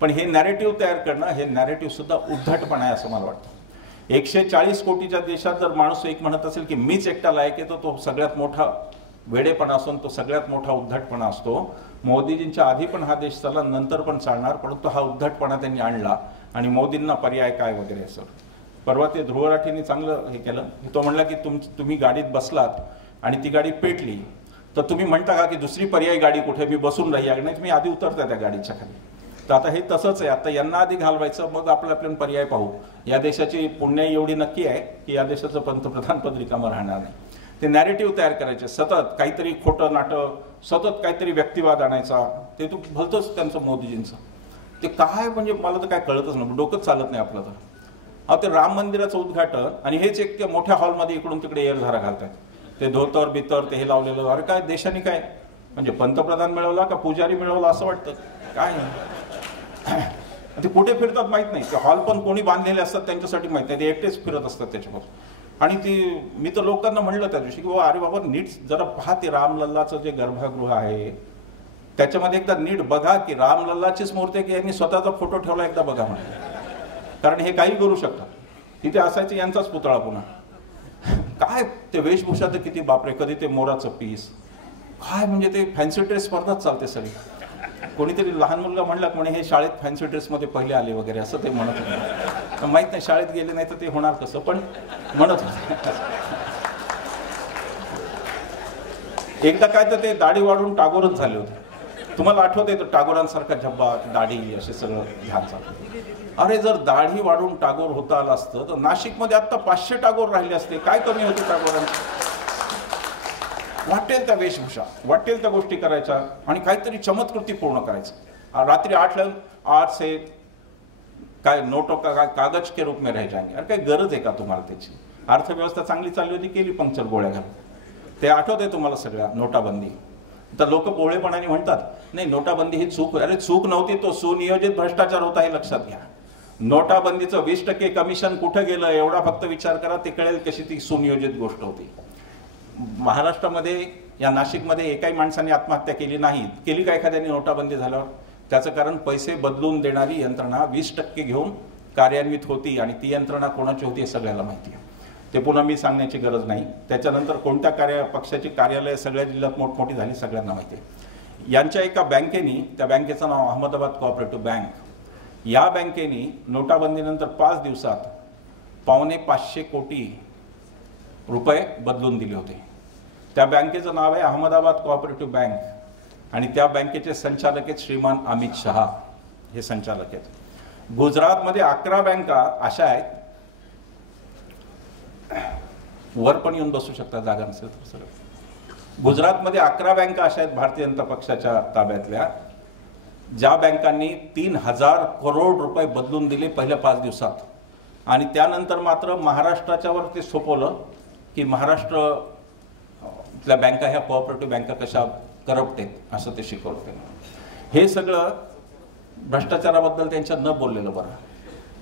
पण हे नॅरेटिव्ह तयार करणं, हे नॅरेटिव्ह सुद्धा उद्धटपणा आहे असं मला वाटतं. 140 कोटीच्या देशात जर माणूस एक म्हणत असेल की मीच एकटा लायक आहे, तर तो सगळ्यात मोठा वेडेपणा असतो, तो सगळ्यात मोठा उद्धटपणा असतो. मोदीजींच्या आधी पण हा देश चालला, नंतर पण चालणार, परंतु हा उद्धटपणा त्यांनी आणला. आणि मोदींना पर्याय काय वगैरे असं. परवा ते ध्रुव राठींनी चांगलं हे केलं. तो म्हणला की तुम्ही गाडीत बसलात आणि ती गाडी पेटली, तर तुम्ही म्हणता का की दुसरी पर्याय गाडी कुठे, मी बसून राही, नाही तुम्ही आधी उतरता त्या गाडीच्या खाली. तर आता हे तसंच आहे. आता यांना आधी घालवायचं, मग आपल्याला पर्याय पाहू. या देशाची पुण्याई एवढी नक्की आहे की या देशाचं पंतप्रधानपद रिकामं राहणार नाही. ते नॅरेटिव्ह तयार करायचे, सतत काहीतरी खोटं नाटक, सतत काहीतरी व्यक्तिवाद आणायचा. ते तू भलतंच त्यांचं मोदीजींचं. ते काय म्हणजे मला तर काय कळतच नाही, डोकंच चालत नाही आपलं. तर ते राम मंदिराचं उद्घाटन आणि हेच एक मोठ्या हॉलमध्ये इकडून तिकडे एअरधारा घालतात. ते धोतर बितर ते हे लावलेलं. अरे काय देशाने काय म्हणजे पंतप्रधान मिळवला का पुजारी मिळवला असं वाटतं काय. ते कुठे फिरतात माहित नाही. ते हॉल पण कोणी बांधलेले असतात त्यांच्यासाठी माहित नाही, ते एकटेच फिरत असतात त्याच्यापासून. आणि ती मी तर लोकांना म्हणलं त्या दिवशी की अरे बाबा नीट जरा पहा, ते रामलल्लाचं जे गर्भगृह आहे त्याच्यामध्ये एकदा नीट बघा की रामलल्लाचीच मूर्ती की यांनी स्वतःचा फोटो ठेवला, एकदा बघा म्हणजे. कारण हे काही करू शकतात. तिथे असायचं यांचाच पुतळा पुन्हा. काय ते वेशभूषा तर किती बापरे, कधी ते मोराचं पीस काय म्हणजे ते फॅन्सी ड्रेस स्पर्धाच चालते सगळी. कोणीतरी लहान मुलगा म्हणला म्हणे हे शाळेत फॅन्सी ड्रेसमध्ये पहिले आले वगैरे असं ते म्हणत होते. माहित नाही शाळेत गेले नाही तर ते होणार कसं, पण म्हणत होते. एकदा काय तर ते दाढी वाढून टागोरच झाले होते. तुम्हाला आठवतंय तर टागोरांसारखा झब्बा, दाढी असे सगळं ध्यान चालतं. अरे जर दाढी वाढून टागोर होता आलं असतं तर नाशिकमध्ये आता 500 टागोर राहिले असते. काय कमी होते टागोरांचे. वाटेल त्या वेशभूषा, वाटेल त्या गोष्टी करायच्या आणि काहीतरी चमत्कृती पूर्ण करायचं. रात्री 8 8 से काय नोटो का कागज के रूप में रह जाएंगे. अरे काही गरज आहे का तुम्हाला त्याची. अर्थव्यवस्था चांगली चालली होती, केली पंक्चर गोळ्या घालून. ते आठवते तुम्हाला सगळ्या नोटाबंदी. तर लोक बोळेपणाने म्हणतात नाही नोटाबंदी ही चूक. अरे चूक नव्हती, तो सुनियोजित भ्रष्टाचार होता हे लक्षात घ्या. नोटाबंदीचं 20% कमिशन कुठं गेलं एवढा फक्त विचार करा, ते कळेल कशी ती सुनियोजित गोष्ट होती. महाराष्ट्रामध्ये या नाशिकमध्ये एकाही माणसाने आत्महत्या केली नाही. केली का एखाद्याने नोटाबंदी झाल्यावर? त्याचं कारण पैसे बदलून देणारी यंत्रणा 20% घेऊन कार्यान्वित होती आणि ती यंत्रणा कोणाची होती हे सगळ्याला माहिती आहे. ते पुन्हा मी सांगण्याची गरज नाही. त्याच्यानंतर कोणत्या पक्षाची कार्यालय सगळ्या जिल्ह्यात मोठमोठी झाली सगळ्यांना माहिती आहे. यांच्या एका बँकेनी, त्या बँकेचं नाव अहमदाबाद कोऑपरेटिव्ह बँक, या बँकेनी नोटाबंदीनंतर 5 दिवसात 550 कोटी रुपये बदलून दिले होते. त्या बँकेचं नाव आहे अहमदाबाद कोऑपरेटिव्ह बँक आणि त्या बँकेचे संचालक आहेत श्रीमान अमित शहा, हे संचालक आहेत. गुजरातमध्ये 11 बँका अशा आहेत, वर पण येऊन बसू शकता जागा नसेल तर सगळं. गुजरातमध्ये 11 बँका अशा आहेत भारतीय जनता पक्षाच्या ताब्यातल्या, ज्या बँकांनी 3000 करोड रुपये बदलून दिले पहिल्या 5 दिवसात. आणि त्यानंतर मात्र महाराष्ट्राच्यावर ते सोपवलं की महाराष्ट्रातल्या बँका ह्या कोऑपरेटिव्ह बँका कशा करप्ट आहेत असं ते शिकवते. हे सगळं भ्रष्टाचाराबद्दल त्यांच्या न बोललेलं बरं.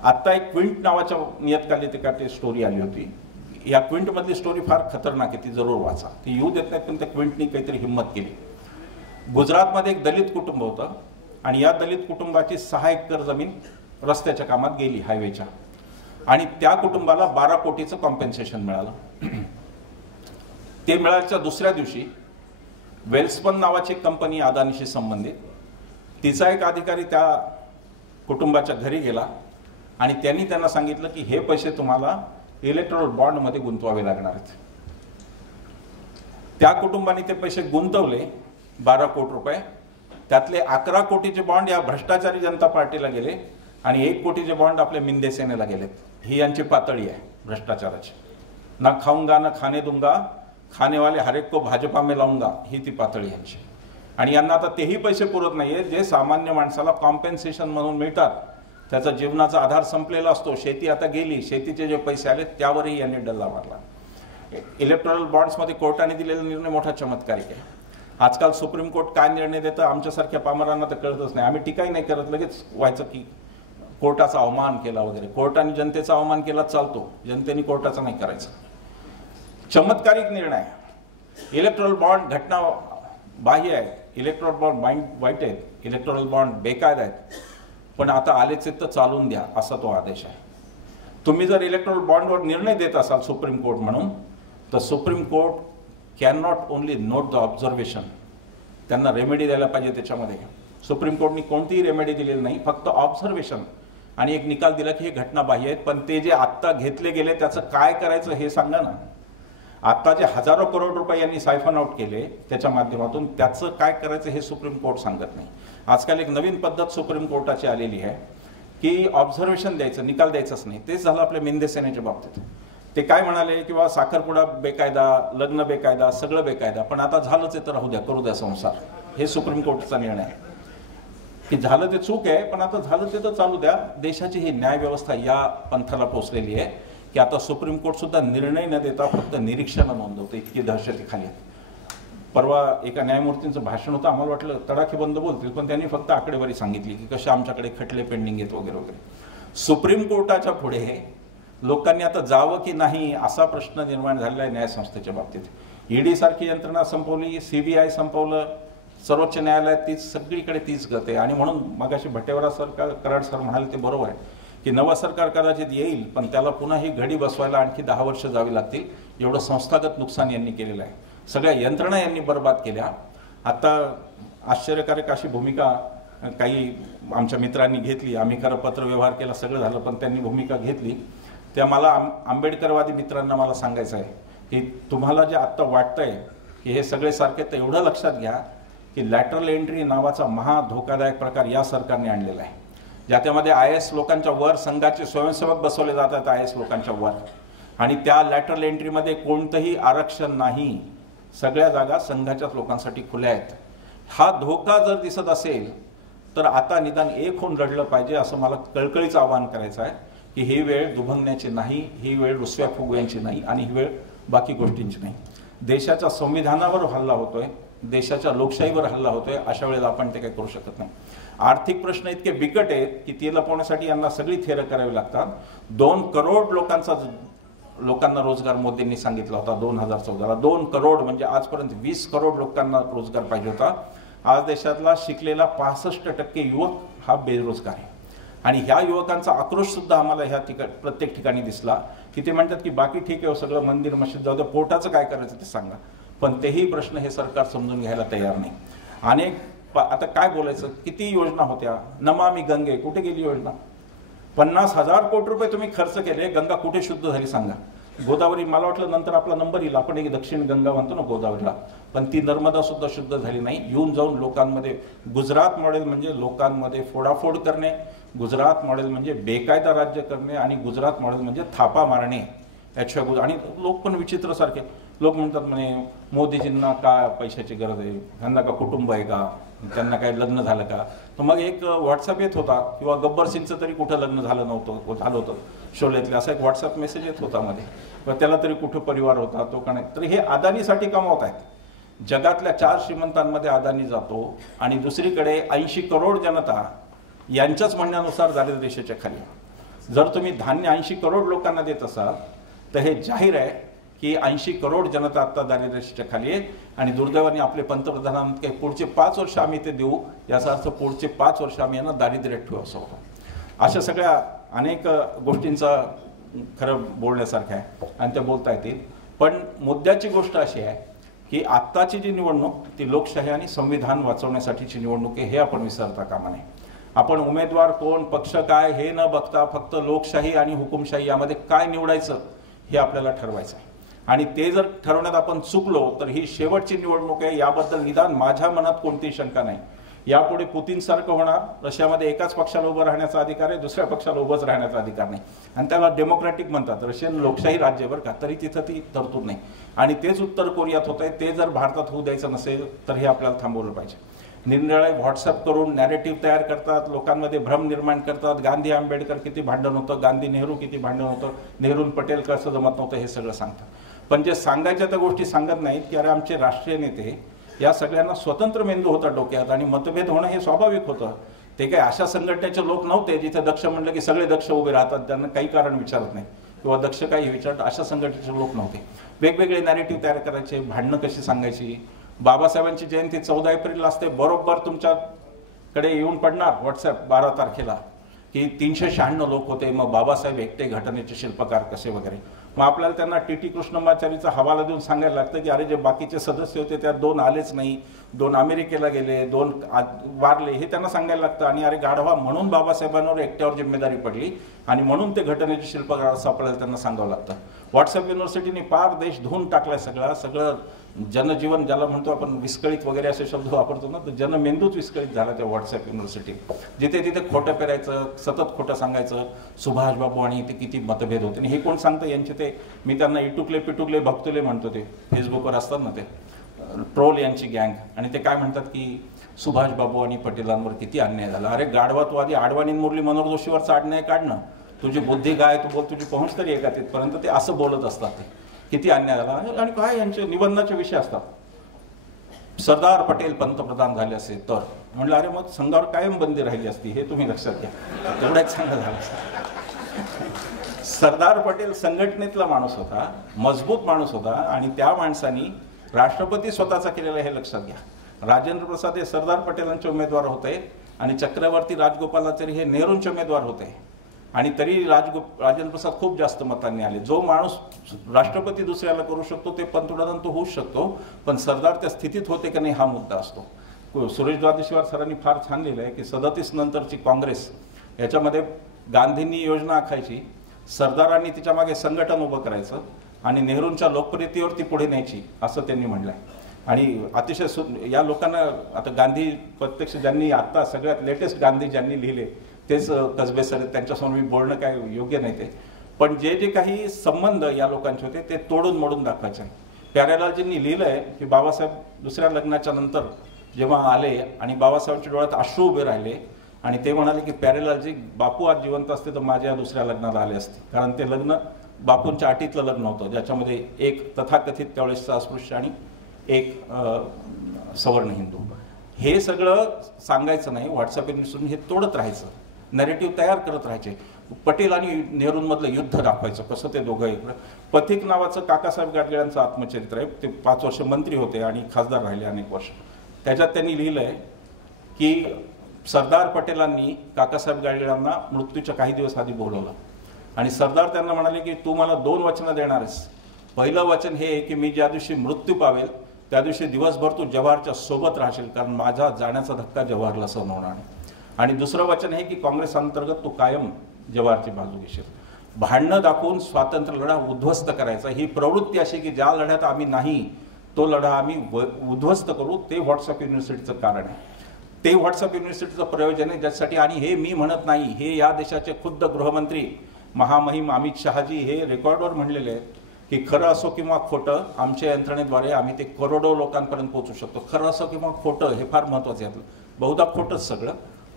आत्ता एक क्विंट नावाच्या नियतकालिकाची स्टोरी आली होती. या क्विंटमधली स्टोरी फार खतरनाक आहे, ती जरूर वाचा. ती येऊ देत नाहीत पण त्या क्विंटनी काहीतरी हिंमत केली. गुजरातमध्ये एक दलित कुटुंब होतं आणि या दलित कुटुंबाची 6 एकर जमीन रस्त्याच्या कामात गेली, हायवेच्या, आणि त्या कुटुंबाला 12 कोटीचं कॉम्पेन्सेशन मिळालं. ते मिळाल्याच्या दुसऱ्या दिवशी वेल्सपन नावाची कंपनी अदानीशी संबंधित, तिचा एक अधिकारी त्या कुटुंबाच्या घरी गेला आणि त्यांनी त्यांना सांगितलं की हे पैसे तुम्हाला इलेक्ट्रॉल बॉन्डमध्ये गुंतवावे लागणार आहेत. त्या कुटुंबाने ते पैसे गुंतवले 12 कोटी रुपये. त्यातले 11 कोटीचे बॉन्ड या भ्रष्टाचारी जनता पार्टीला गेले आणि 1 कोटीचे बॉन्ड आपल्या मिंदे सेनेला गेलेत. ही यांची पातळी आहे भ्रष्टाचाराची. ना खाऊंगा ना खाने दूंगा, खाने वाले हर एक को भाजपा में लाऊंगा, ही ती पातळी यांची. आणि यांना आता तेही पैसे पुरत नाहीये जे सामान्य माणसाला कॉम्पेन्सेशन म्हणून मिळतात. त्याचा जीवनाचा आधार संपलेला असतो. शेती आता गेली, शेतीचे जे पैसे आले त्यावरही यांनी डल्ला मारला. इलेक्ट्रॉल बॉन्ड्समध्ये कोर्टाने दिलेला निर्णय मोठा चमत्कारिक आहे. आजकाल सुप्रीम कोर्ट काय निर्णय देतं आमच्यासारख्या पामरांना तर कळतच नाही. आम्ही टीकाही नाही करत, लगेच व्हायचं की कोर्टाचा अवमान केला वगैरे. कोर्टाने जनतेचा अवमान केला चालतो, जनतेने कोर्टाचा नाही करायचा. चमत्कारिक निर्णय. इलेक्ट्रॉल बॉन्ड घटना बाह्य आहे, इलेक्ट्रॉल बॉन्ड वाईट आहेत, इलेक्ट्रॉल बॉन्ड बेकायदा आहेत, पण आता आलेच तर चालून द्या असा तो आदेश आहे. तुम्ही जर इलेक्ट्रॉल बॉन्डवर निर्णय देत असाल सुप्रीम कोर्ट म्हणून, तर supreme court can not only note the observation, त्यांना रेमेडी द्यायला पाहिजे त्याच्यामध्ये. सुप्रीम कोर्टनी कोणतीही रेमेडी दिलेली नाही, फक्त ऑब्झर्वेशन आणि एक निकाल दिला की हे घटना बाह्य आहेत. पण ते जे आत्ता घेतले गेले त्याचं काय करायचं हे सांगा ना. आता जे हजारो करोड रुपये यांनी सायफन आउट केले त्याच्या माध्यमातून, त्याचं काय करायचं हे सुप्रीम कोर्ट सांगत नाही. आजकाल एक नवीन पद्धत सुप्रीम कोर्टाची आलेली आहे की ऑब्झर्वेशन द्यायचं, निकाल द्यायचाच नाही. तेच झालं आपल्या मिंदे सेनेच्या बाबतीत. ते काय म्हणाले किंवा साखरपुडा बेकायदा, लग्न बेकायदा, सगळं बेकायदा, पण आता झालंच आहे तर राहू द्या, करू द्या संसार. हे सुप्रीम कोर्टाचा निर्णय आहे की झालं ते चूक आहे पण आता झालं ते तर चालू द्या. देशाची ही न्यायव्यवस्था या पंथाला पोचलेली आहे की आता सुप्रीम कोर्ट सुद्धा निर्णय न देता फक्त निरीक्षणं नोंदवतं. इतकी दहशतीखाली आहे. परवा एका न्यायमूर्तींचं भाषण होतं, आम्हाला वाटलं तडाखेबंद बोलतील, पण त्यांनी फक्त आकडेवारी सांगितली की कशा आमच्याकडे खटले पेंडिंग आहेत वगैरे वगैरे. सुप्रीम कोर्टाच्या पुढे लोकांनी आता जावं की नाही असा प्रश्न निर्माण झालेला आहे न्यायसंस्थेच्या बाबतीत. ईडी सारखी यंत्रणा संपवली, CBI संपवलं, सर्वोच्च न्यायालयात तीच, सगळीकडे तीच गत आहे. आणि म्हणून मगाशी भट्टेवरा सर, कराड सर म्हणाले ते बरोबर आहे की नवं सरकार कदाचित येईल पण त्याला पुन्हा ही घडी बसवायला आणखी 10 वर्ष जावी लागतील. एवढं संस्थागत नुकसान यांनी केलेलं आहे. सगळ्या यंत्रणा यांनी बरबाद केल्या. आता आश्चर्यकारक अशी भूमिका काही आमच्या मित्रांनी घेतली. आम्ही खरं पत्रव्यवहार केला, सगळं झालं, पण त्यांनी भूमिका घेतली. त्या मला आंबेडकरवादी मित्रांना मला सांगायचं आहे की तुम्हाला जे आत्ता वाटतंय की हे सगळे सारखे, तर एवढं लक्षात घ्या की लॅटरल एंट्री नावाचा महा धोकादायक प्रकार या सरकारने आणलेला आहे. ज्याच्यामध्ये IAS लोकांच्या वर संघाचे स्वयंसेवक बसवले जातात IAS लोकांच्या वर, आणि त्या लॅटरल एंट्रीमध्ये कोणतंही आरक्षण नाही. सगळ्या जागा संघाच्याच लोकांसाठी खुल्या आहेत. हा धोका जर दिसत असेल तर आता निदान एक होऊन रडलं पाहिजे असं मला कळकळीचं आवाहन करायचं आहे की ही वेळ दुभंगण्याची नाही, ही वेळ रुसव्या फुगव्यांची नाही, आणि ही वेळ बाकी गोष्टींची नाही. देशाच्या संविधानावर हल्ला होतोय, देशाच्या लोकशाहीवर हल्ला होतोय. अशा वेळेला आपण ते काही करू शकत नाही. आर्थिक प्रश्न इतके बिकट आहेत की ते लपवण्यासाठी यांना सगळी थेरं करावी लागतात. 2 करोड लोकांना रोजगार मोदींनी सांगितला होता 2014ला. 2 करोड म्हणजे आजपर्यंत 20 करोड लोकांना रोजगार पाहिजे होता. आज देशातला शिकलेला 65% युवक हा बेरोजगार आहे. आणि ह्या युवकांचा आक्रोश सुद्धा आम्हाला ह्या प्रत्येक ठिकाणी दिसला की ते म्हणतात की बाकी ठीक आहे, सगळं मंदिर मशीद जाऊ दे, पोटाचं काय करायचं ते सांगा. पण तेही प्रश्न हे सरकार समजून घ्यायला तयार नाही. आता काय बोलायचं, किती योजना होत्या. नमामि गंगे, कुठे गेली योजना. 50,000 कोटी रुपये तुम्ही खर्च केले, गंगा कुठे शुद्ध झाली सांगा. गोदावरी, मला वाटलं नंतर आपला नंबर येईल, आपण एक दक्षिण गंगा म्हणतो ना गोदावरीला, पण ती नर्मदा सुद्धा शुद्ध झाली नाही. येऊन जाऊन लोकांमध्ये गुजरात मॉडेल म्हणजे लोकांमध्ये फोडाफोड करणे, गुजरात मॉडेल म्हणजे बेकायदा राज्य करणे, आणि गुजरात मॉडेल म्हणजे थापा मारणे. आणि लोक पण विचित्र सारखे लोक म्हणतात म्हणे मोदीजींना का पैशाची गरज आहे, त्यांना का कुटुंब आहे का, त्यांना काय लग्न झालं का, तर मग एक व्हॉट्सअप येत होता, किंवा गब्बर सिंगचं तरी कुठं लग्न झालं होतं शोलेतलं, असा एक व्हॉट्सअप मेसेज येत होता मध्ये, किंवा त्याला तरी कुठं परिवार होता तो का नाही. तर हे अदानीसाठी कमावत आहेत. जगातल्या 4 श्रीमंतांमध्ये अदानी जातो, आणि दुसरीकडे 80 करोड जनता यांच्याच म्हणण्यानुसार दारिद्र्य रेषेच्या खाली. जर तुम्ही धान्य 80 करोड लोकांना देत असाल तर हे जाहीर आहे की 80 करोड जनता आता दारिद्र्य रेषेच्या खाली आहे. आणि दुर्दैवाने आपले पंतप्रधान काही पुढचे 5 वर्ष आम्ही ते देऊ, याचा अर्थ पुढचे 5 वर्ष आम्ही यांना दारिद्र्यात ठेवू असं होतं. अशा सगळ्या अनेक गोष्टींचा खरं बोलण्यासारखं आहे आणि त्या बोलता येतील. पण मुद्द्याची गोष्ट अशी आहे की आत्ताची जी निवडणूक ती लोकशाही आणि संविधान वाचवण्यासाठीची निवडणूक आहे, हे आपण विसरता कामा नये. आपण उमेदवार कोण, पक्ष काय हे न बघता फक्त लोकशाही आणि हुकुमशाही यामध्ये काय निवडायचं हे आपल्याला ठरवायचं आहे. आणि ते जर ठरवण्यात आपण चुकलो तर ही शेवटची निवडणूक आहे, याबद्दल निदान माझ्या मनात कोणतीही शंका नाही. यापुढे पुतीनसारखं होणार. रशियामध्ये एकाच पक्षाला उभं राहण्याचा अधिकार आहे, दुसऱ्या पक्षाला उभंच राहण्याचा अधिकार नाही, आणि त्याला डेमोक्रॅटिक म्हणतात. रशियन लोकशाही राज्य बरं का, तरी तिथं ती तरतूद नाही. आणि तेच उत्तर कोरियात होत आहे. ते जर भारतात होऊ द्यायचं नसेल तर हे आपल्याला थांबवलं पाहिजे. निरनिराळे व्हॉट्सअप करून नॅरेटिव्ह तयार करतात, लोकांमध्ये भ्रम निर्माण करतात. गांधी आंबेडकर किती भांडण होतं, गांधी नेहरू किती भांडण होतं, नेहरू पटेल कसं जमत नव्हतं, हे सगळं सांगतात. पण जे सांगायच्या त्या गोष्टी सांगत नाहीत की अरे आमचे राष्ट्रीय नेते या सगळ्यांना स्वतंत्र मेंदू होता डोक्यात, आणि मतभेद होणं हे स्वाभाविक होतं. ते काही अशा संघटनेचे लोक नव्हते जिथे दक्ष म्हणलं की सगळे दक्ष उभे राहतात, त्यांना काही कारण विचारत नाही, किंवा दक्ष काही विचारत, अशा संघटनेचे लोक नव्हते. वेगवेगळे नॅरेटिव्ह तयार करायचे, भांडणं कशी सांगायची. बाबासाहेबांची जयंती 14 एप्रिलला असते, बरोबर तुमच्याकडे येऊन पडणार व्हॉट्सअप 12 तारखेला की 396 लोक होते, मग बाबासाहेब एकटे घटनेचे शिल्पकार कसे वगैरे. मग आपल्याला त्यांना टी कृष्णमाचारीचा हवाला देऊन सांगायला लागतं की अरे जे बाकीचे सदस्य होते त्यात 2 आलेच नाही, 2 अमेरिकेला गेले, 2 वारले, हे त्यांना सांगायला लागतं. आणि अरे गाढवा म्हणून बाबासाहेबांवर एकट्यावर जिम्मेदारी पडली आणि म्हणून ते घटनेचे शिल्पकार असं आपल्याला त्यांना सांगावं लागतं. व्हॉट्सअप युनिव्हर्सिटीने पार देश धुवून टाकलाय सगळं जनजीवन, ज्याला म्हणतो आपण विस्कळीत वगैरे असे शब्द वापरतो ना, तर जनमेंदूच विस्कळीत झाला त्या व्हॉट्सअप युनिव्हर्सिटी. जिथे तिथे खोटं पेरायचं, सतत खोटं सांगायचं. सुभाष बाबू आणि ते किती मतभेद होते, आणि हे कोण सांगतं यांचे ते, मी त्यांना इटुकले पिटुकले भक्तुले म्हणतो, ते फेसबुकवर असतात ना ते ट्रोल यांची गँग. आणि ते काय म्हणतात की सुभाष बाबू आणि पटेलांवर किती अन्याय झाला. अरे गाढवा, तू आधी आडवाणी मुरली मनोहर जोशीवरचा अन्याय काढणं. तुझी बुद्धी काय, तू बोल, तुझी पहुंच तरी आहे का तिथपर्यंत. ते असं बोलत असतात, ते किती अन्याय झाला. आणि काय यांचे निबंधाचे विषय असतात. सरदार पटेल पंतप्रधान झाले असे तर म्हणलं अरे मग संघावर कायम बंदी राहिली असती, हे तुम्ही लक्षात घ्या. तेवढा एक चांगला झाला. सरदार पटेल संघटनेतला माणूस होता, मजबूत माणूस होता, आणि त्या माणसानी राष्ट्रपती स्वतःचा केलेला हे लक्षात घ्या. राजेंद्र प्रसाद हे सरदार पटेलांचे उमेदवार होते, आणि चक्रवर्ती राजगोपालाचारी हे नेहरूंचे उमेदवार होते, आणि तरी राजेंद्र प्रसाद खूप जास्त मतांनी आले. जो माणूस राष्ट्रपती दुसऱ्याला करू शकतो ते पंतप्रधान तो होऊच शकतो, पण सरदार त्या स्थितीत होते का नाही हा मुद्दा असतो. सुरेश द्वादशीवार सरांनी फार छान लिहिलं आहे की 37 नंतरची काँग्रेस याच्यामध्ये गांधींनी योजना आखायची, सरदारांनी तिच्या मागे संघटन उभं करायचं, आणि नेहरूंच्या लोकप्रियतेवर ती पुढे न्यायची, असं त्यांनी म्हटलंय. आणि अतिशय या लोकांना आता गांधी प्रत्यक्ष ज्यांनी आता सगळ्यात लेटेस्ट गांधी ज्यांनी लिहिले तेच कसबे सर, त्यांच्यासमोर मी बोलणं काय योग्य नाही ते. पण जे जे काही संबंध या लोकांचे होते ते तोडून मोडून दाखवायचे. प्यारेलालजींनी लिहिलं आहे की बाबासाहेब दुसऱ्या लग्नाच्या नंतर जेव्हा आले आणि बाबासाहेबांच्या डोळ्यात अश्रू उभे राहिले, आणि ते म्हणाले की प्यारेलालजी, बापू आज जिवंत असते तर माझ्या दुसऱ्या लग्नाला आले असते, कारण ते लग्न बापूंच्या अटीतलं लग्न होतं, ज्याच्यामध्ये एक तथाकथित त्यावेळेसचा अस्पृश्य आणि एक सवर्ण हिंदू. हे सगळं सांगायचं नाही, व्हॉट्सअपवरून हे तोडत राहायचं, नॅरेटिव्ह तयार करत राहायचे. पटेल आणि नेहरूंमधलं युद्ध दाखवायचं कसं ते दोघं इकडं. पथिक नावाचं काकासाहेब गाडगिळांचं आत्मचरित्र आहे, ते 5 वर्ष मंत्री होते आणि खासदार राहिले अनेक वर्ष. त्याच्यात त्यांनी लिहिलं आहे की सरदार पटेलांनी काकासाहेब गाडगिळांना मृत्यूच्या काही दिवस आधी बोलवलं, आणि सरदार त्यांना म्हणाले की तू मला 2 वचनं देणार आहेस. पहिलं वचन हे की मी ज्या दिवशी मृत्यू पावेल त्या दिवशी दिवसभर तू जवाहरच्या सोबत राहशील, कारण माझा जाण्याचा धक्का जवाहरला सहन होणार नाही. आणि दुसरं वचन हे की काँग्रेस अंतर्गत तू कायम जवाहरची बाजू घेशील. भांडणं दाखवून स्वातंत्र्य लढा उद्ध्वस्त करायचा, ही प्रवृत्ती अशी की ज्या लढ्यात आम्ही नाही तो लढा आम्ही उद्ध्वस्त करू, ते व्हॉट्सअप युनिव्हर्सिटीचं कारण आहे. ते व्हॉट्सअप युनिव्हर्सिटीचं प्रयोजन आहे ज्यासाठी. आणि हे मी म्हणत नाही, हे या देशाचे खुद्द गृहमंत्री महामहिम अमित शहाजी हे रेकॉर्डवर म्हणलेले आहेत की खरं असो किंवा खोटं आमच्या यंत्रणेद्वारे आम्ही ते करोडो लोकांपर्यंत पोहोचू शकतो. खरं असो किंवा खोटं हे फार महत्त्वाचं आहे. बहुधा खोटंच सगळं,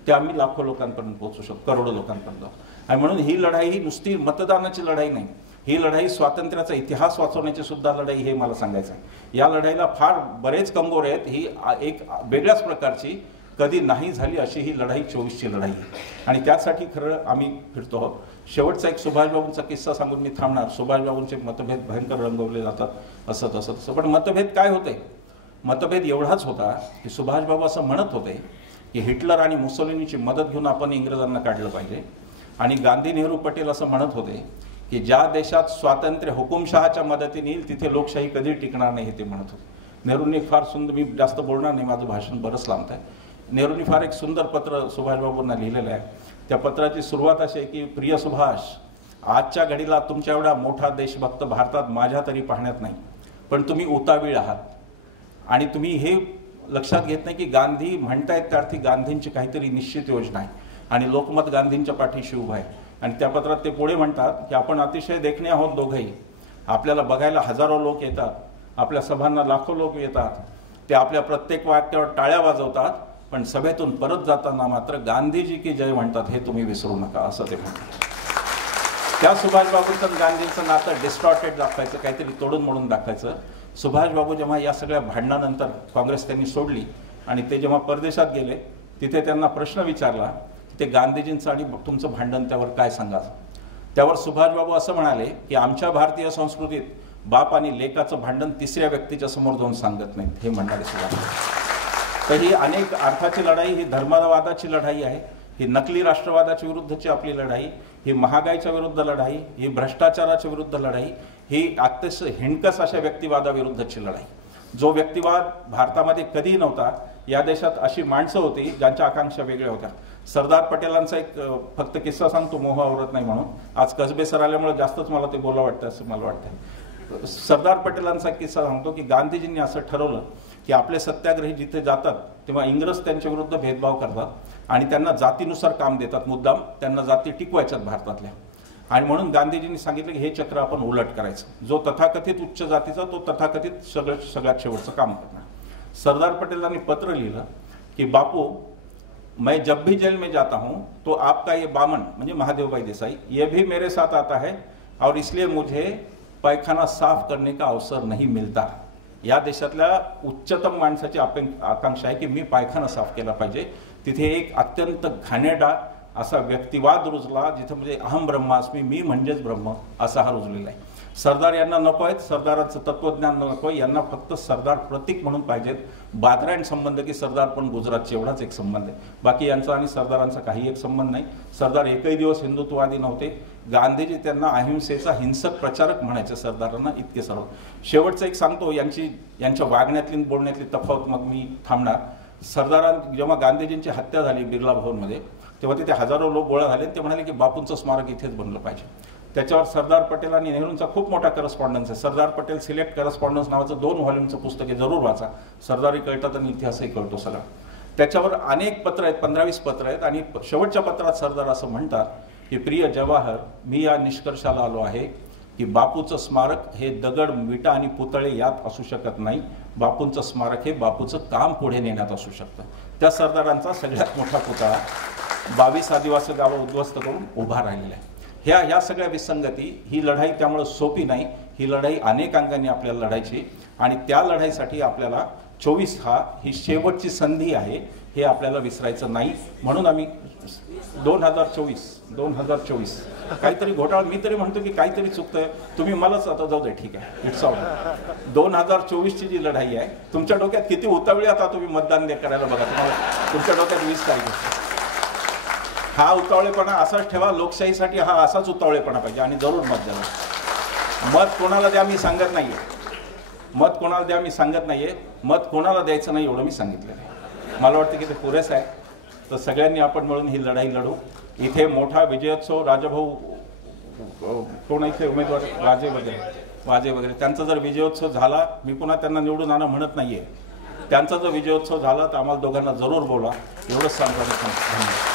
ते आम्ही लाखो लोकांपर्यंत पोहोचू शकतो, करोडो लोकांपर्यंत. आणि म्हणून ही लढाई ही नुसती मतदानाची लढाई नाही, ही लढाई स्वातंत्र्याचा इतिहास वाचवण्याची सुद्धा लढाई, हे मला सांगायचं आहे. या लढाईला फार बरेच कंगोर आहेत. ही एक वेगळ्याच प्रकारची, कधी नाही झाली अशी ही लढाई 24ची लढाई आहे. आणि त्यासाठी खरं आम्ही फिरतो आहोत. शेवटचा एक सुभाषबाबूंचा किस्सा सांगून मी थांबणार. सुभाषबाबूंचे मतभेद भयंकर रंगवले जातात, असं तसं तसं. पण मतभेद काय होते? मतभेद एवढाच होता की सुभाषबाबू असं म्हणत होते की हिटलर आणि मुसोलिनीची मदत घेऊन आपण इंग्रजांना काढलं पाहिजे. आणि गांधी, नेहरू, पटेल असं म्हणत होते की ज्या देशात स्वातंत्र्य हुकुमशहाच्या मदतीने येईल तिथे लोकशाही कधी टिकणार नाही, हे ते म्हणत होते. नेहरूंनी फार सुंदर, मी जास्त बोलणार नाही, माझं भाषण बरंच लांबत आहे. नेहरूंनी फार एक सुंदर पत्र सुभाषबाबूंना लिहिलेलं आहे. त्या पत्राची सुरुवात अशी आहे की प्रिय सुभाष, आजच्या घडीला तुमच्या एवढा मोठा देशभक्त भारतात माझ्या तरी पाहण्यात नाही, पण तुम्ही उतावीळ आहात. आणि तुम्ही हे लक्षात घेत नाही की गांधी म्हणतायत त्या अर्थी गांधींची काहीतरी निश्चित योजना आहे आणि लोकमत गांधींच्या पाठीशी उभं आहे. आणि त्या पत्रात ते पुढे म्हणतात की आपण अतिशय देखणे आहोत दोघंही. आपल्याला बघायला हजारो लोक येतात, आपल्या सभांना लाखो लोक येतात, ते आपल्या प्रत्येक वाक्यावर टाळ्या वाजवतात, पण सभेतून परत जाताना मात्र गांधीजी की जय म्हणतात, हे तुम्ही विसरू नका, असं ते म्हणतात. त्या सुभाषबाबूंचं गांधींचं नातं डिस्टॉर्टेड दाखवायचं, काहीतरी तोडून मोडून दाखवायचं. सुभाषबाबू जेव्हा या सगळ्या भांडणानंतर काँग्रेस त्यांनी सोडली आणि ते जेव्हा परदेशात गेले, तिथे त्यांना प्रश्न विचारला ते गांधीजींचं आणि तुमचं भांडण, त्यावर काय सांगा. त्यावर सुभाषबाबू असं म्हणाले की आमच्या भारतीय संस्कृतीत बाप आणि लेकाचं भांडण तिसऱ्या व्यक्तीच्या समोर जाऊन सांगत नाहीत, हे म्हणणारे सुभाष. तर ही अनेक अर्थाची लढाई, ही धर्मवादाची लढाई आहे, ही नकली राष्ट्रवादाच्या विरुद्धची आपली लढाई, ही महागाईच्या विरुद्ध लढाई, ही भ्रष्टाचाराच्या विरुद्ध लढाई, ही अतिशय हिणकस अशा व्यक्तिवादाविरुद्धची लढाई. जो व्यक्तिवाद भारतामध्ये कधी नव्हता. या देशात अशी माणसं होती ज्यांच्या आकांक्षा वेगळ्या होत्या. सरदार पटेलांचा एक फक्त किस्सा सांगतो, मोह आवरत नाही म्हणून. आज कसबे सर आल्यामुळे जास्तच मला ते बोलावं वाटतं असं मला वाटतं. सरदार पटेलांचा किस्सा सांगतो की गांधीजींनी असं ठरवलं की आपले सत्याग्रही जिथे जातात तेव्हा इंग्रज त्यांच्या विरुद्ध भेदभाव करतात आणि त्यांना जातीनुसार काम देतात, मुद्दाम त्यांना जाती टिकवायच्यात भारतातल्या. आणि म्हणून गांधीजींनी सांगितलं की हे चक्र आपण उलट करायचं. जो तथाकथित उच्च जातीचा तो तथाकथित सगळ्यात शेवटचं काम करणार. सरदार पटेलांनी पत्र लिहिलं की बापू, मैं जब भी जेल में जाता हूं तो आपका ये बामन, म्हणजे महादेवभाई देसाई, ये भी मेरे साथ आता है और इसलिए मुझे पैखाना साफ करने का अवसर नहीं मिलता. या देशातल्या उच्चतम माणसाची आकांक्षा आहे की मी पायखाना साफ केला पाहिजे. तिथे एक अत्यंत घाणेरडा असा व्यक्तिवाद रुजला, जिथे म्हणजे अहम ब्रह्मास्मी, मी म्हणजेच ब्रह्म, असा हा रुजलेला आहे. सरदार यांना नको आहेत, सरदारांचं तत्वज्ञान नको, यांना फक्त सरदार प्रतीक म्हणून पाहिजेत. बादरायण संबंध की सरदार पण गुजरातचे, एवढाच एक संबंध आहे. बाकी यांचा आणि सरदारांचा काही एक संबंध नाही. सरदार एकही दिवस हिंदुत्ववादी नव्हते. गांधीजी त्यांना अहिंसेचा हिंसक प्रचारक म्हणायचे सरदारांना, इतके सर्व. शेवटचं एक सांगतो, यांच्या वागण्यातली बोलण्यातली तफावत, मग मी थांबणार. सरदारांनी जेव्हा गांधीजींची हत्या झाली बिर्ला भवनमध्ये, तेव्हा तिथे हजारो लोक गोळा झाले. ते म्हणाले की बापूंचं स्मारक इथेच बनलं पाहिजे. त्याच्यावर सरदार पटेल आणि नेहरूंचा खूप मोठा करस्पॉन्डन्स आहे. सरदार पटेल सिलेक्ट करस्पॉन्डन्स नावाचं 2 व्हॉल्यूमचं पुस्तक आहे, जरूर वाचा. सरदारी कळतात आणि इतिहासही कळतो सगळा. त्याच्यावर अनेक पत्र आहेत, 15-20 पत्र आहेत. आणि शेवटच्या पत्रात सरदार असं म्हणतात की प्रिय जवाहर, मी या निष्कर्षाला आलो आहे की बापूचं स्मारक हे दगड, विटा आणि पुतळे यात असू शकत नाही. बापूंचं स्मारक हे बापूचं काम पुढे नेण्यात असू शकतं. त्या सरदारांचा सगळ्यात मोठा पुतळा 22 आदिवासी गावं उद्ध्वस्त करून उभा राहिलेला आहे. ह्या सगळ्या विसंगती, ही लढाई त्यामुळे सोपी नाही. ही लढाई अनेक अंगांनी आपल्याला लढायची आणि त्या लढाईसाठी आपल्याला 24 ही शेवटची संधी आहे, हे आपल्याला विसरायचं नाही. म्हणून आम्ही 2024 काहीतरी घोटाळा, मी तरी म्हणतो की काहीतरी चुकतंय. तुम्ही मलाच आता जाऊ दे, ठीक आहे, इट्स ऑल. 2024ची जी लढाई आहे, तुमच्या डोक्यात किती उतावळी आता तुम्ही मतदान करायला बघा. तुम्हाला तुमच्या डोक्यात 20 तारीख हा उतावळेपणा असाच ठेवा. लोकशाहीसाठी हा असाच उतावळेपणा पाहिजे आणि जरूर मत द्या. मत कोणाला द्या मी सांगत नाहीये, मत कोणाला द्या मी सांगत नाहीये, मत कोणाला द्यायचं नाही एवढं मी सांगितलेलं आहे. मला वाटतं की ते पुरेसं आहे. तर सगळ्यांनी आपण मिळून ही लढाई लढू. इथे मोठा विजयोत्सव, राजभाऊ कोण इथे उमेदवार, वाजे वगैरे त्यांचा जर विजयोत्सव झाला, मी पुन्हा त्यांना निवडून आणा म्हणत नाहीये, त्यांचा जर विजयोत्सव झाला तर आम्हाला दोघांना जरूर बोला, एवढंच सांगतो. धन्यवाद.